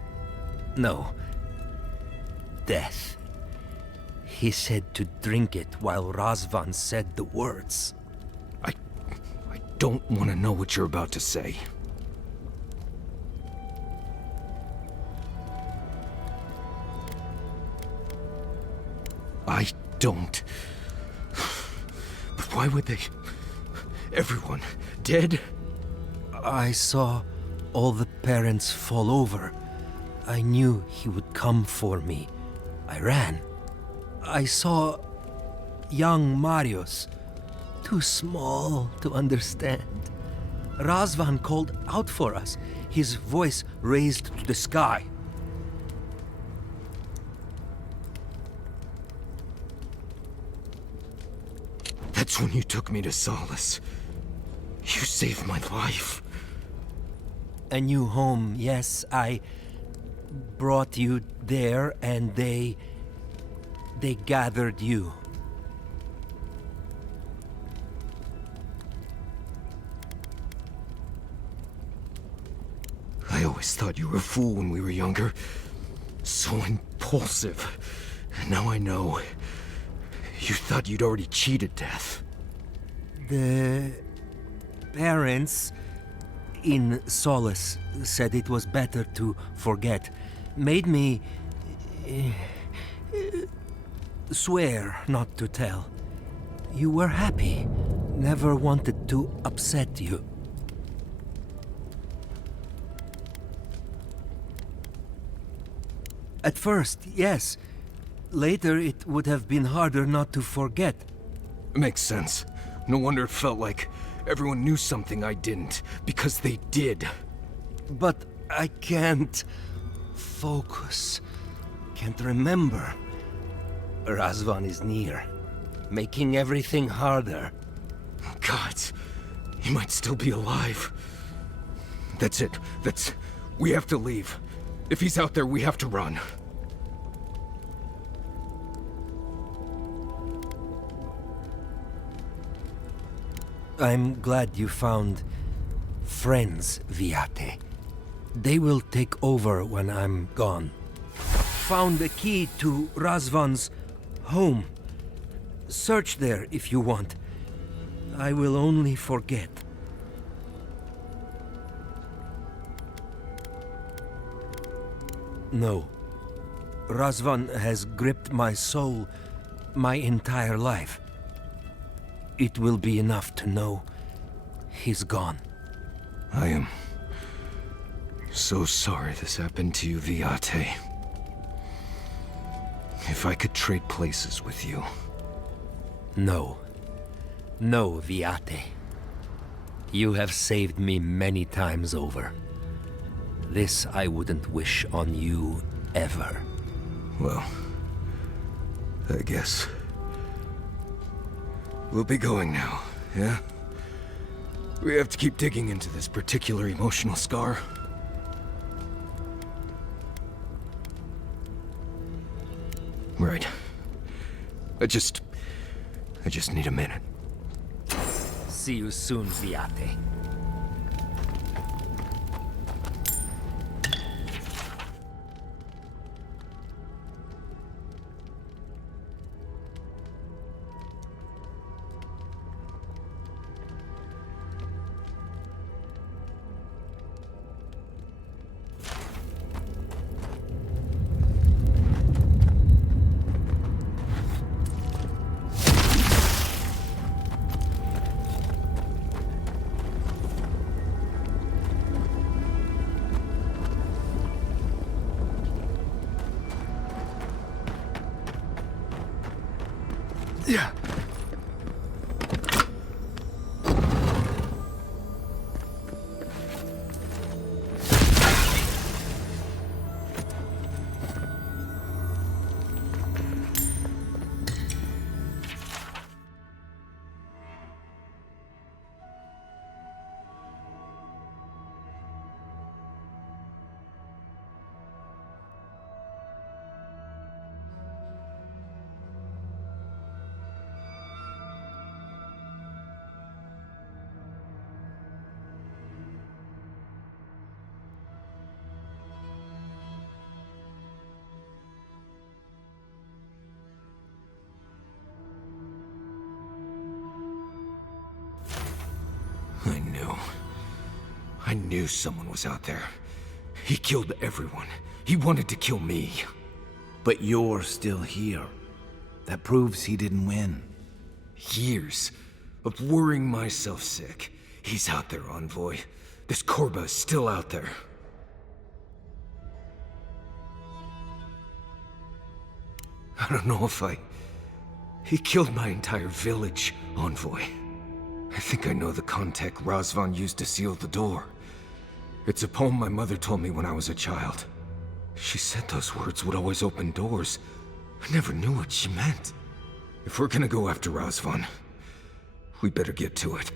No, death. He said to drink it while Razvan said the words. I don't want to know what you're about to say. I don't. But why would they? Everyone dead? I saw all the parents fall over. I knew he would come for me. I ran. I saw young Marius, too small to understand. Razvan called out for us, his voice raised to the sky. That's when you took me to Solace. You saved my life. A new home, yes, I brought you there and they gathered you. I always thought you were a fool when we were younger. So impulsive. And now I know. You thought you'd already cheated death. The parents in Solace said it was better to forget. Made me swear not to tell. You were happy. Never wanted to upset you. At first, yes. Later, it would have been harder not to forget. Makes sense. No wonder it felt like everyone knew something I didn't, because they did. But I can't focus. Can't remember. Razvan is near, making everything harder. Gods, he might still be alive. That's it. We have to leave. If he's out there, we have to run. I'm glad you found friends, Viate. They will take over when I'm gone. Found the key to Razvan's home. Search there if you want. I will only forget. No. Razvan has gripped my soul my entire life. It will be enough to know he's gone. I am so sorry this happened to you, Viate. If I could trade places with you. No. No, Viate. You have saved me many times over. This I wouldn't wish on you ever. Well, I guess. We'll be going now, yeah? We have to keep digging into this particular emotional scar. Right. I just need a minute. See you soon, Viate. Yeah. I knew someone was out there. He killed everyone. He wanted to kill me. But you're still here. That proves he didn't win. Years of worrying myself sick. He's out there, Envoy. This Korba is still out there. I don't know if He killed my entire village, Envoy. I think I know the contact Razvan used to seal the door. It's a poem my mother told me when I was a child. She said those words would always open doors. I never knew what she meant. If we're gonna go after Razvan, we better get to it.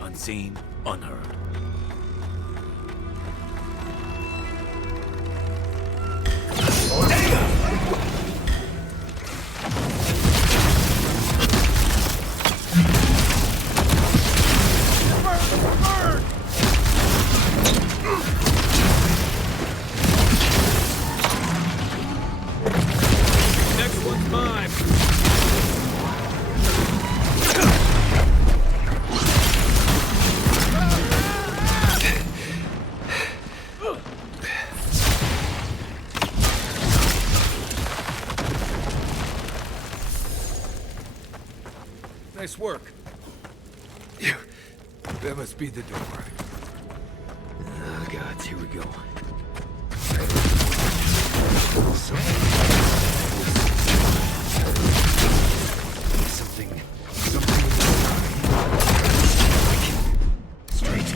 Unseen, unheard. Next one's mine. Nice work. That must be the door. Oh, gods, here we go. Something. Straight.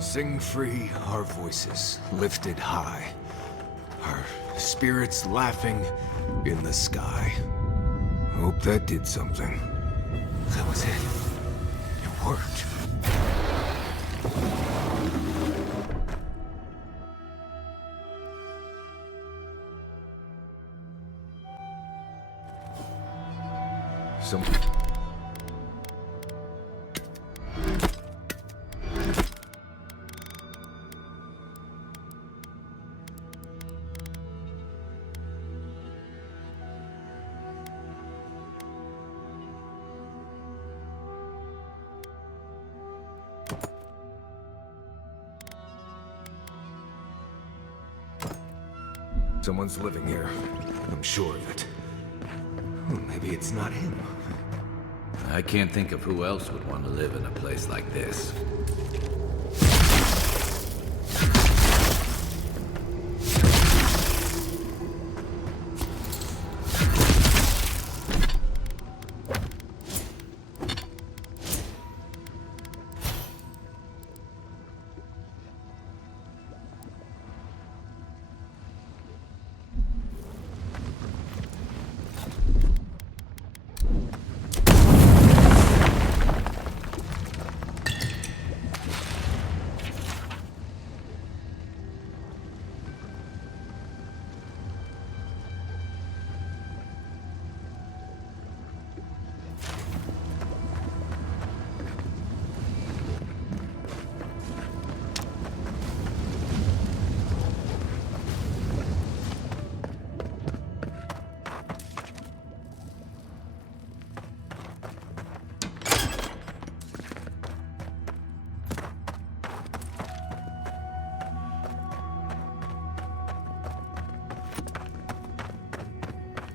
Sing free our voices lifted high, our spirits laughing in the sky. Hope that did something. That was it. It worked. Someone's living here. I'm sure of it. Well, maybe it's not him. I can't think of who else would want to live in a place like this.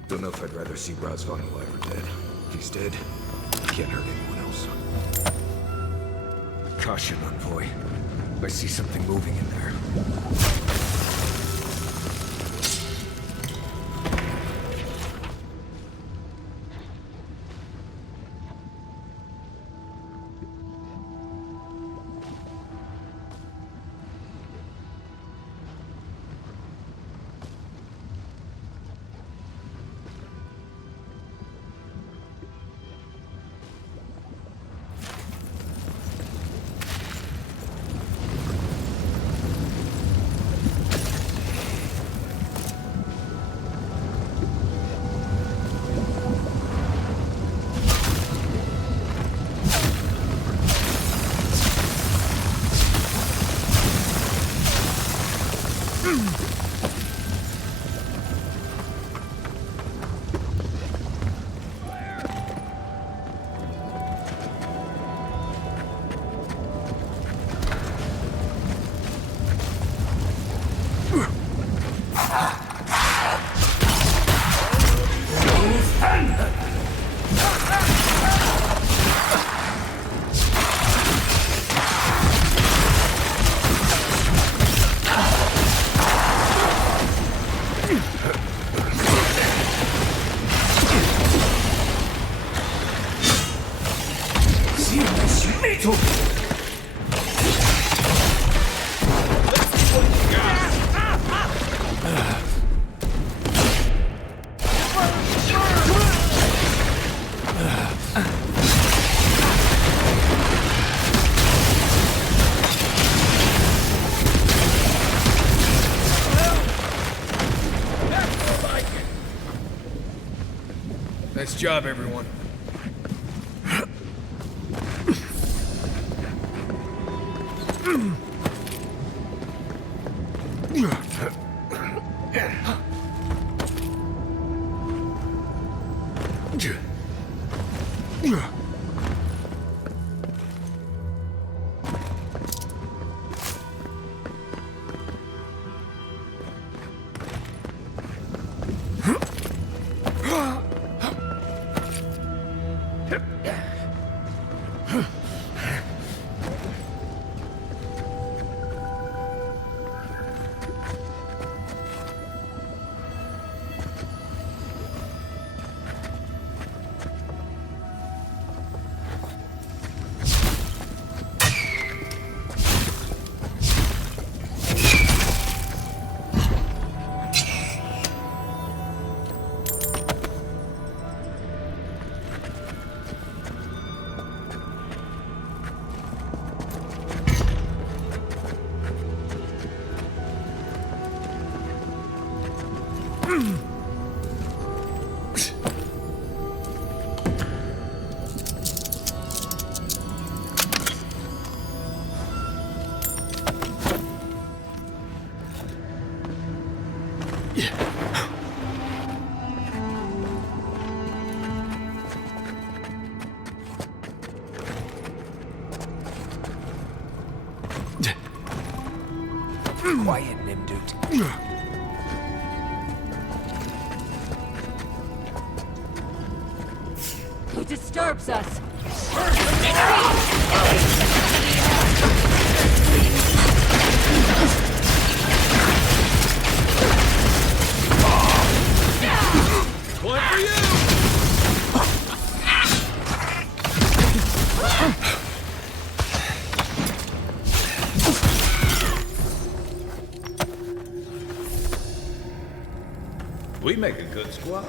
Don't know if I'd rather see Razvan alive or dead. If he's dead, he can't hurt anyone else. Caution, Envoy. I see something moving in there. Nice job, everyone. who disturbs us. One for you! We make a good squad.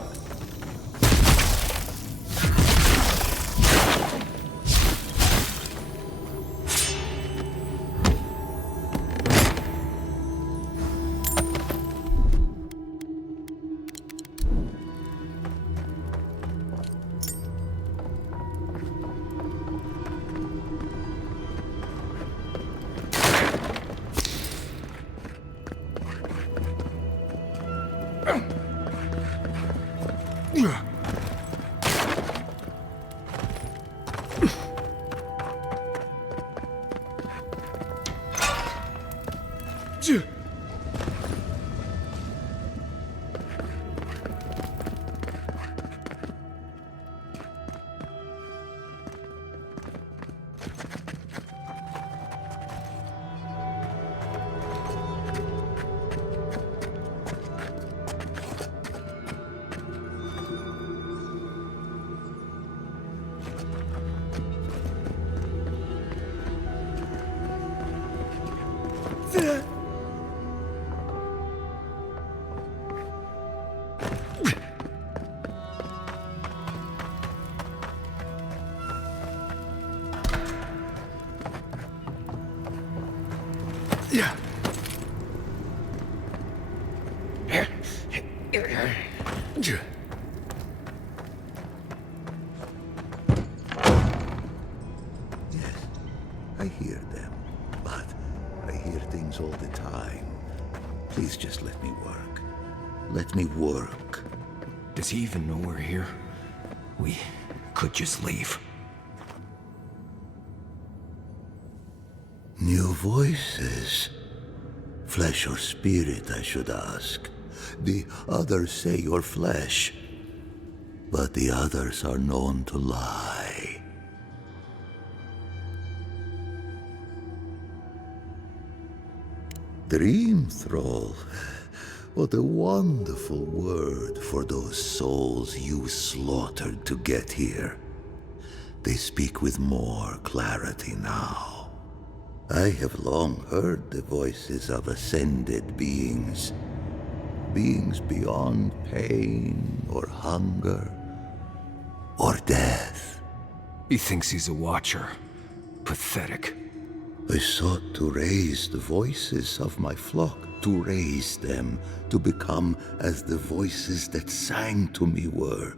I hear them, but I hear things all the time. Please just let me work. Let me work. Does he even know we're here? We could just leave. New voices. Flesh or spirit, I should ask. The others say you're flesh, but the others are known to lie. Dream thrall. What a wonderful word for those souls you slaughtered to get here. They speak with more clarity now. I have long heard the voices of ascended beings. Beings beyond pain or hunger or death. He thinks he's a watcher. Pathetic. I sought to raise the voices of my flock, to raise them to become as the voices that sang to me were.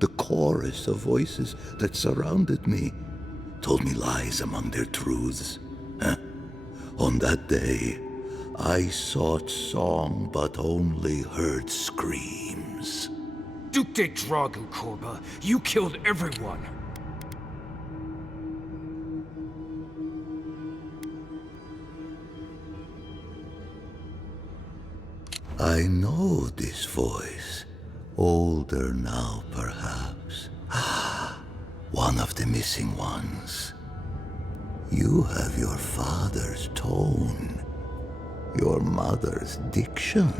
The chorus of voices that surrounded me told me lies among their truths. On that day, I sought song but only heard screams. Duke de Drago, Korba, you killed everyone. I know this voice. Older now, perhaps. One of the missing ones. You have your father's tone. Your mother's diction.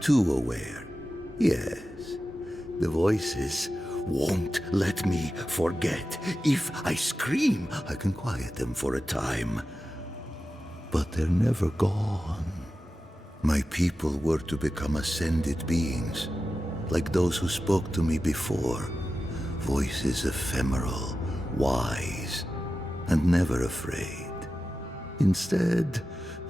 Too aware. Yes. The voices won't let me forget. If I scream, I can quiet them for a time. But they're never gone. My people were to become ascended beings, like those who spoke to me before. Voices ephemeral, wise, and never afraid. Instead,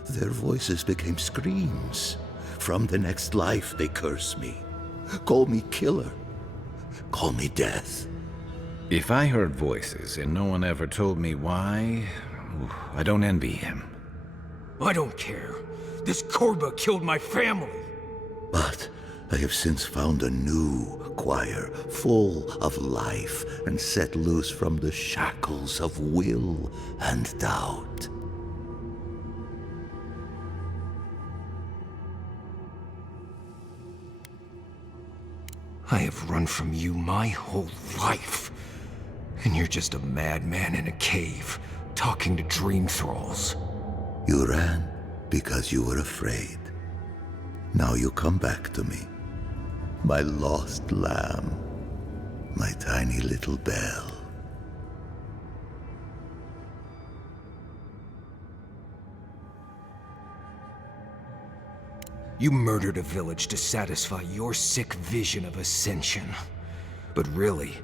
their voices became screams. From the next life, they curse me. Call me killer. Call me death. If I heard voices and no one ever told me why, I don't envy him. I don't care. This Korba killed my family. But I have since found a new choir, full of life, and set loose from the shackles of will and doubt. have run from you my whole life. And you're just a madman in a cave, talking to dream thralls. You ran because you were afraid. Now you come back to me. My lost lamb. My tiny little bell. You murdered a village to satisfy your sick vision of ascension. But really,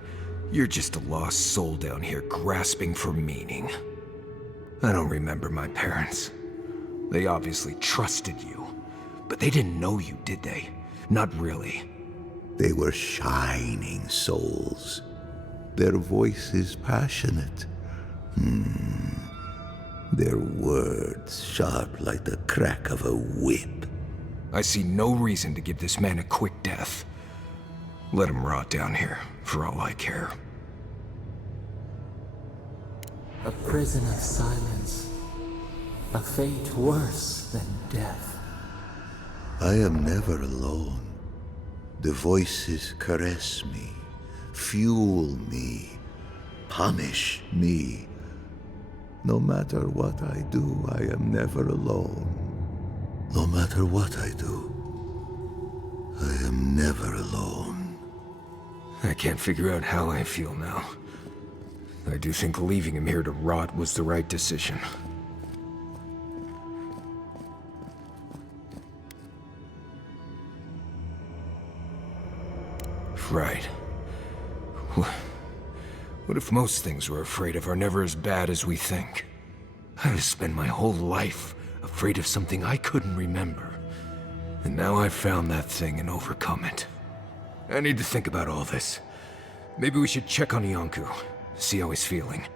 you're just a lost soul down here grasping for meaning. I don't remember my parents. They obviously trusted you. But they didn't know you, did they? Not really. They were shining souls. Their voices passionate. Their words sharp like the crack of a whip. I see no reason to give this man a quick death. Let him rot down here, for all I care. A prison of silence. A fate worse than death. I am never alone. The voices caress me, fuel me, punish me. No matter what I do, I am never alone. No matter what I do, I am never alone. I can't figure out how I feel now. I do think leaving him here to rot was the right decision. Right. What if most things we're afraid of are never as bad as we think? I have spent my whole life afraid of something I couldn't remember. And now I've found that thing and overcome it. I need to think about all this. Maybe we should check on Iancu, see how he's feeling.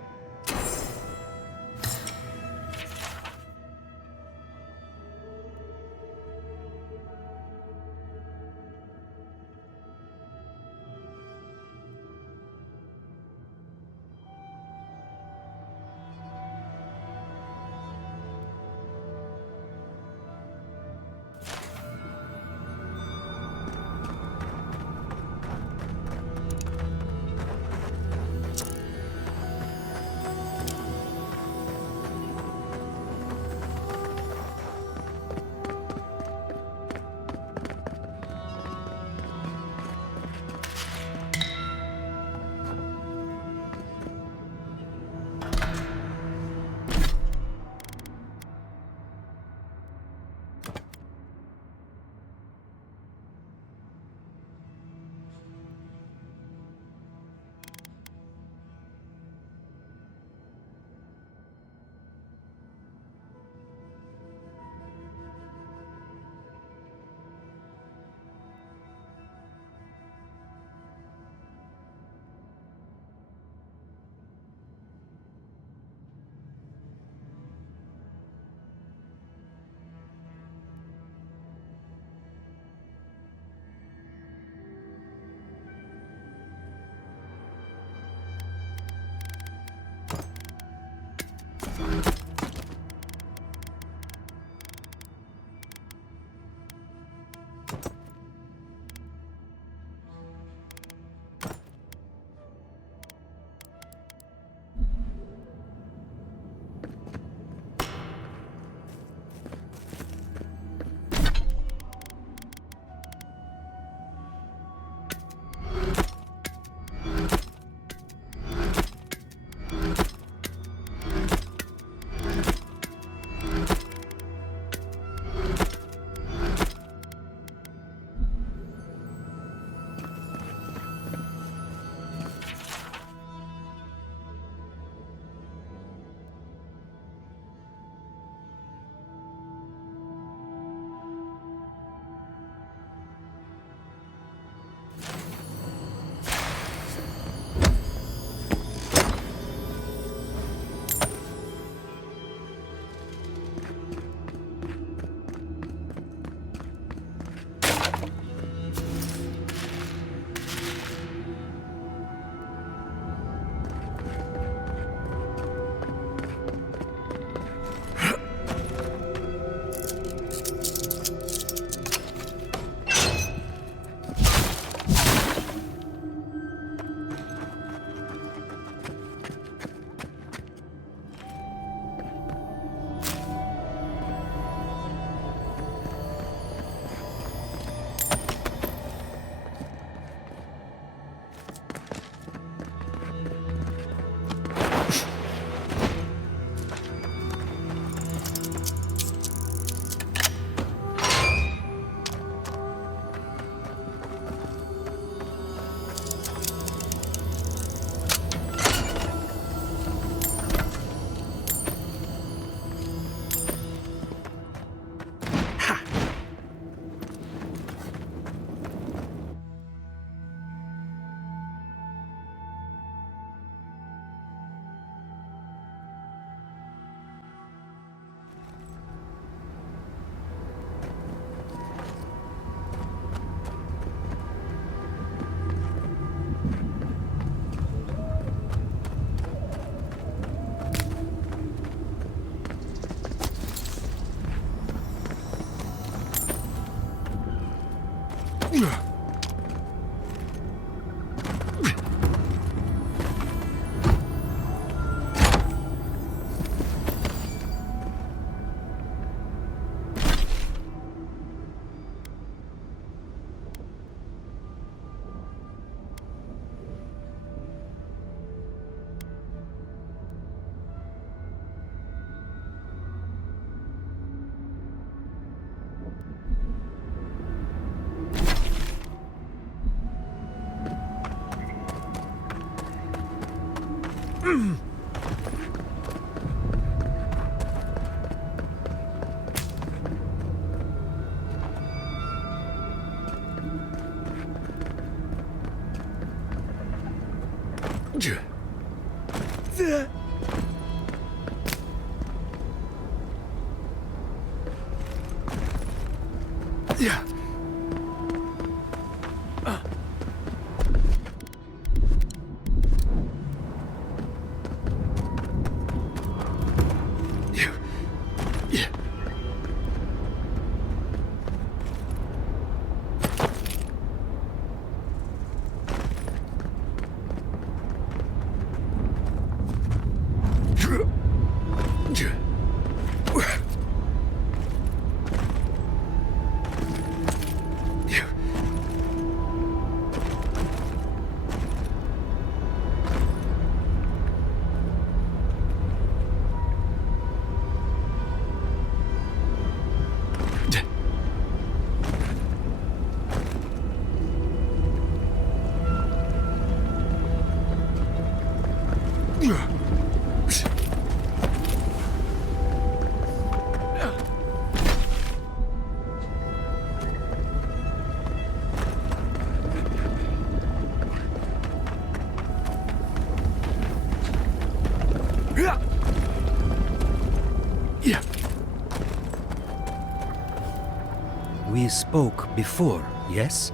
We spoke before, yes?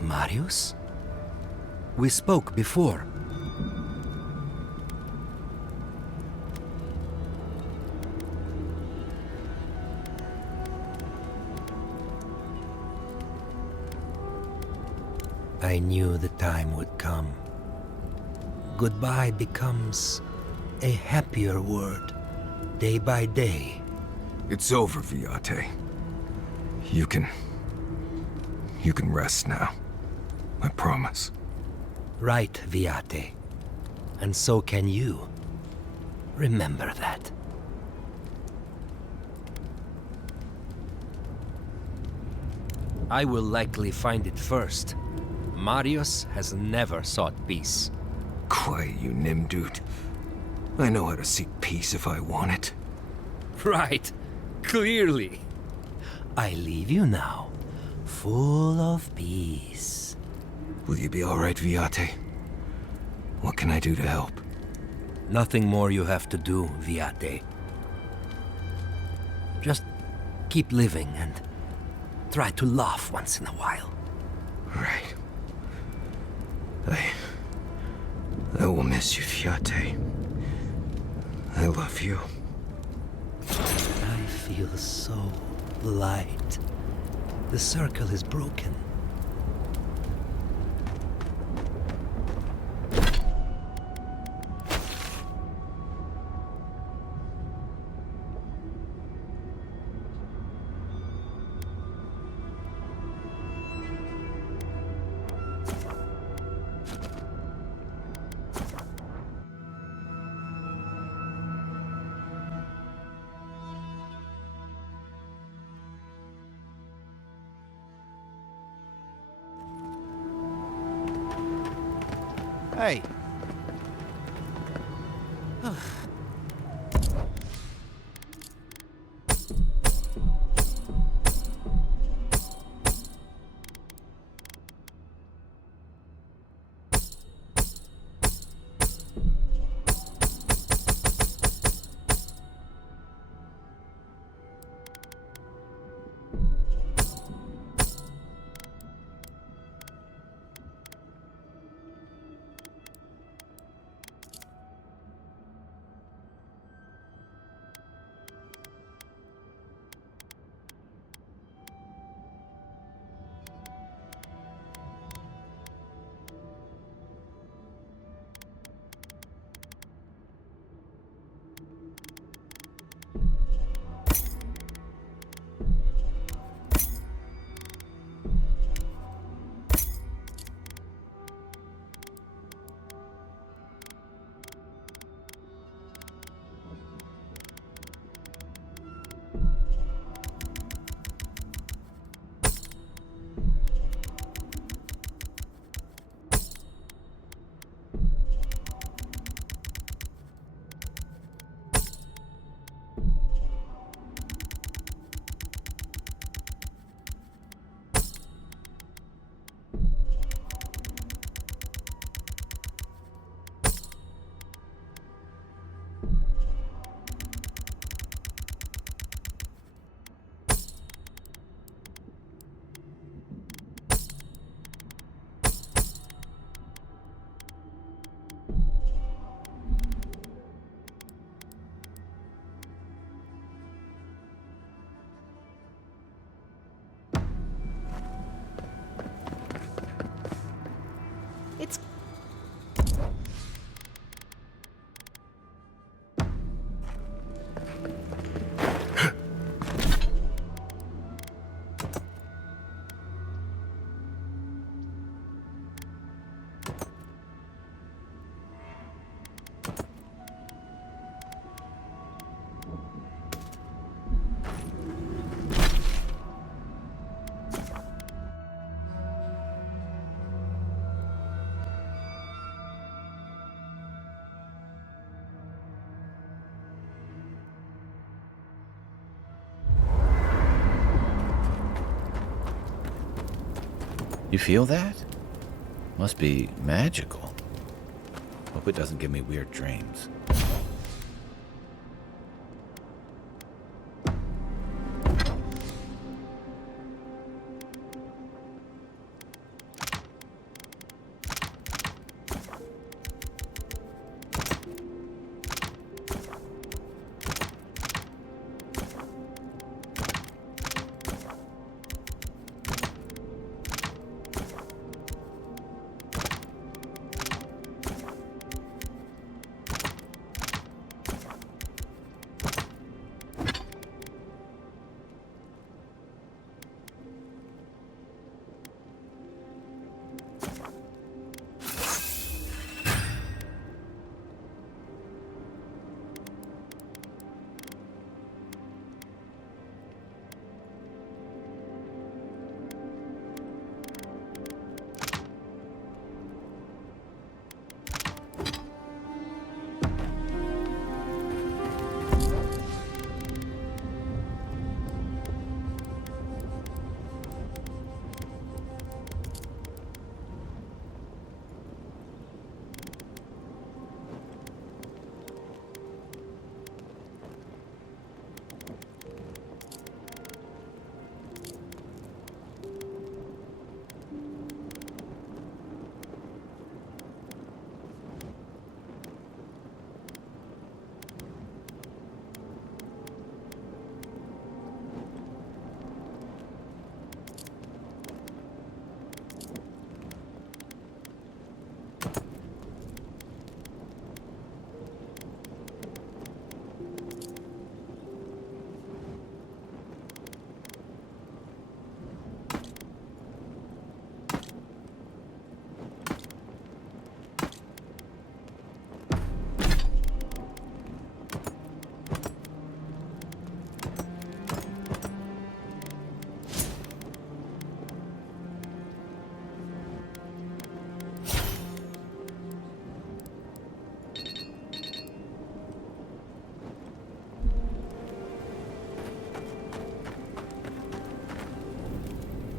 Marius? We spoke before. I knew the time would come. Goodbye becomes a happier word, day by day. It's over, Viate. You can rest now. I promise. Right, Viate. And so can you. Remember that. I will likely find it first. Marius has never sought peace. Quiet, you Nimdude. I know how to seek peace if I want it. Right. Clearly. I leave you now, full of peace. Will you be all right, Viate? What can I do to help? Nothing more you have to do, Viate. Just keep living and try to laugh once in a while. Right. I will miss you, Viate. I love you. I feel so light. The circle is broken. Hey. You feel that? Must be magical. Hope it doesn't give me weird dreams.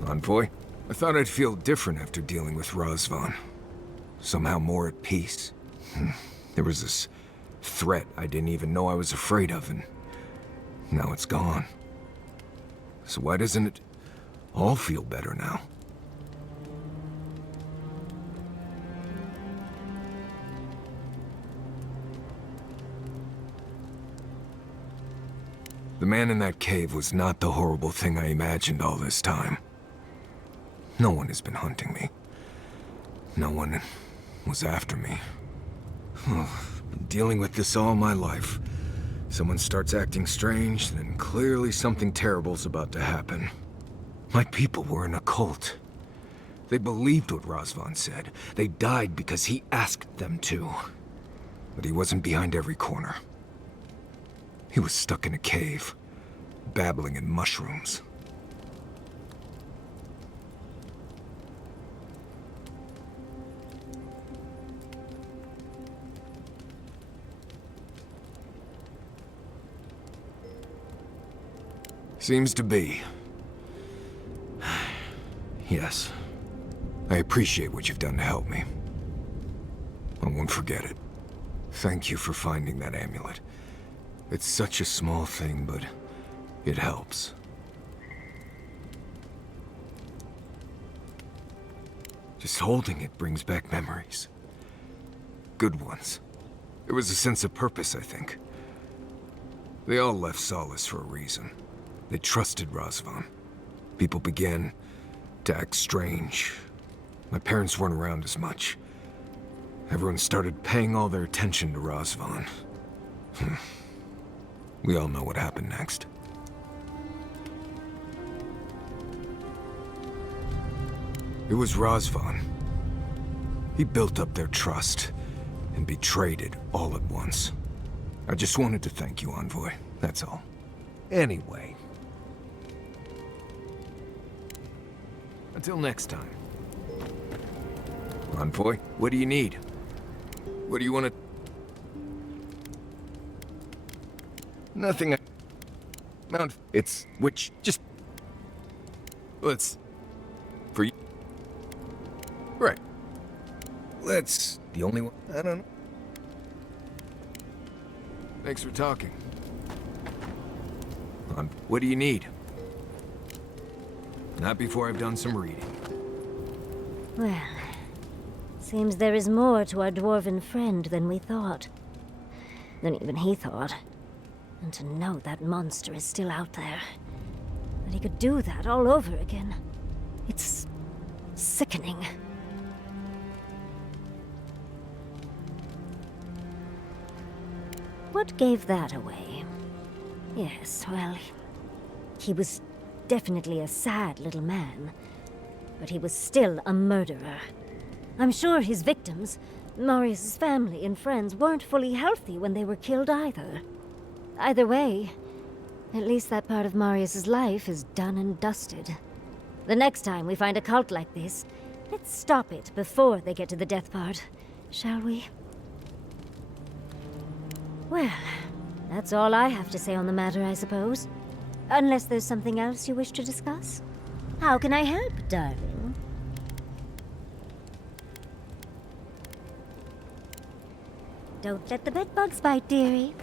Envoy? I thought I'd feel different after dealing with Razvan. Somehow more at peace. There was this threat I didn't even know I was afraid of, and now it's gone. So why doesn't it all feel better now? The man in that cave was not the horrible thing I imagined all this time. No one has been hunting me. No one was after me. Been dealing with this all my life. Someone starts acting strange, then clearly something terrible's about to happen. My people were in a cult. They believed what Razvan said. They died because he asked them to. But he wasn't behind every corner. He was stuck in a cave, babbling in mushrooms. Seems to be. Yes. I appreciate what you've done to help me. I won't forget it. Thank you for finding that amulet. It's such a small thing, but it helps. Just holding it brings back memories. Good ones. There was a sense of purpose, I think. They all left Solace for a reason. They trusted Razvan. People began to act strange. My parents weren't around as much. Everyone started paying all their attention to Razvan. We all know what happened next. It was Razvan. He built up their trust and betrayed it all at once. I just wanted to thank you, Envoy. That's all. Anyway. Until next time. Envoy, what do you need? What do you want to... Nothing. Mount. It's... which... just... Well, it's... for you. That's the only one. I don't know. Thanks for talking. What do you need? Not before I've done some reading. Well, seems there is more to our dwarven friend than we thought. Than even he thought. And to know that monster is still out there. That he could do that all over again. It's sickening. What gave that away? Yes, well, he was definitely a sad little man, but he was still a murderer. I'm sure his victims, Marius' family and friends, weren't fully healthy when they were killed either. Either way, at least that part of Marius' life is done and dusted. The next time we find a cult like this, let's stop it before they get to the death part, shall we? Well, that's all I have to say on the matter, I suppose. Unless there's something else you wish to discuss? How can I help, darling? Don't let the bedbugs bite, dearie.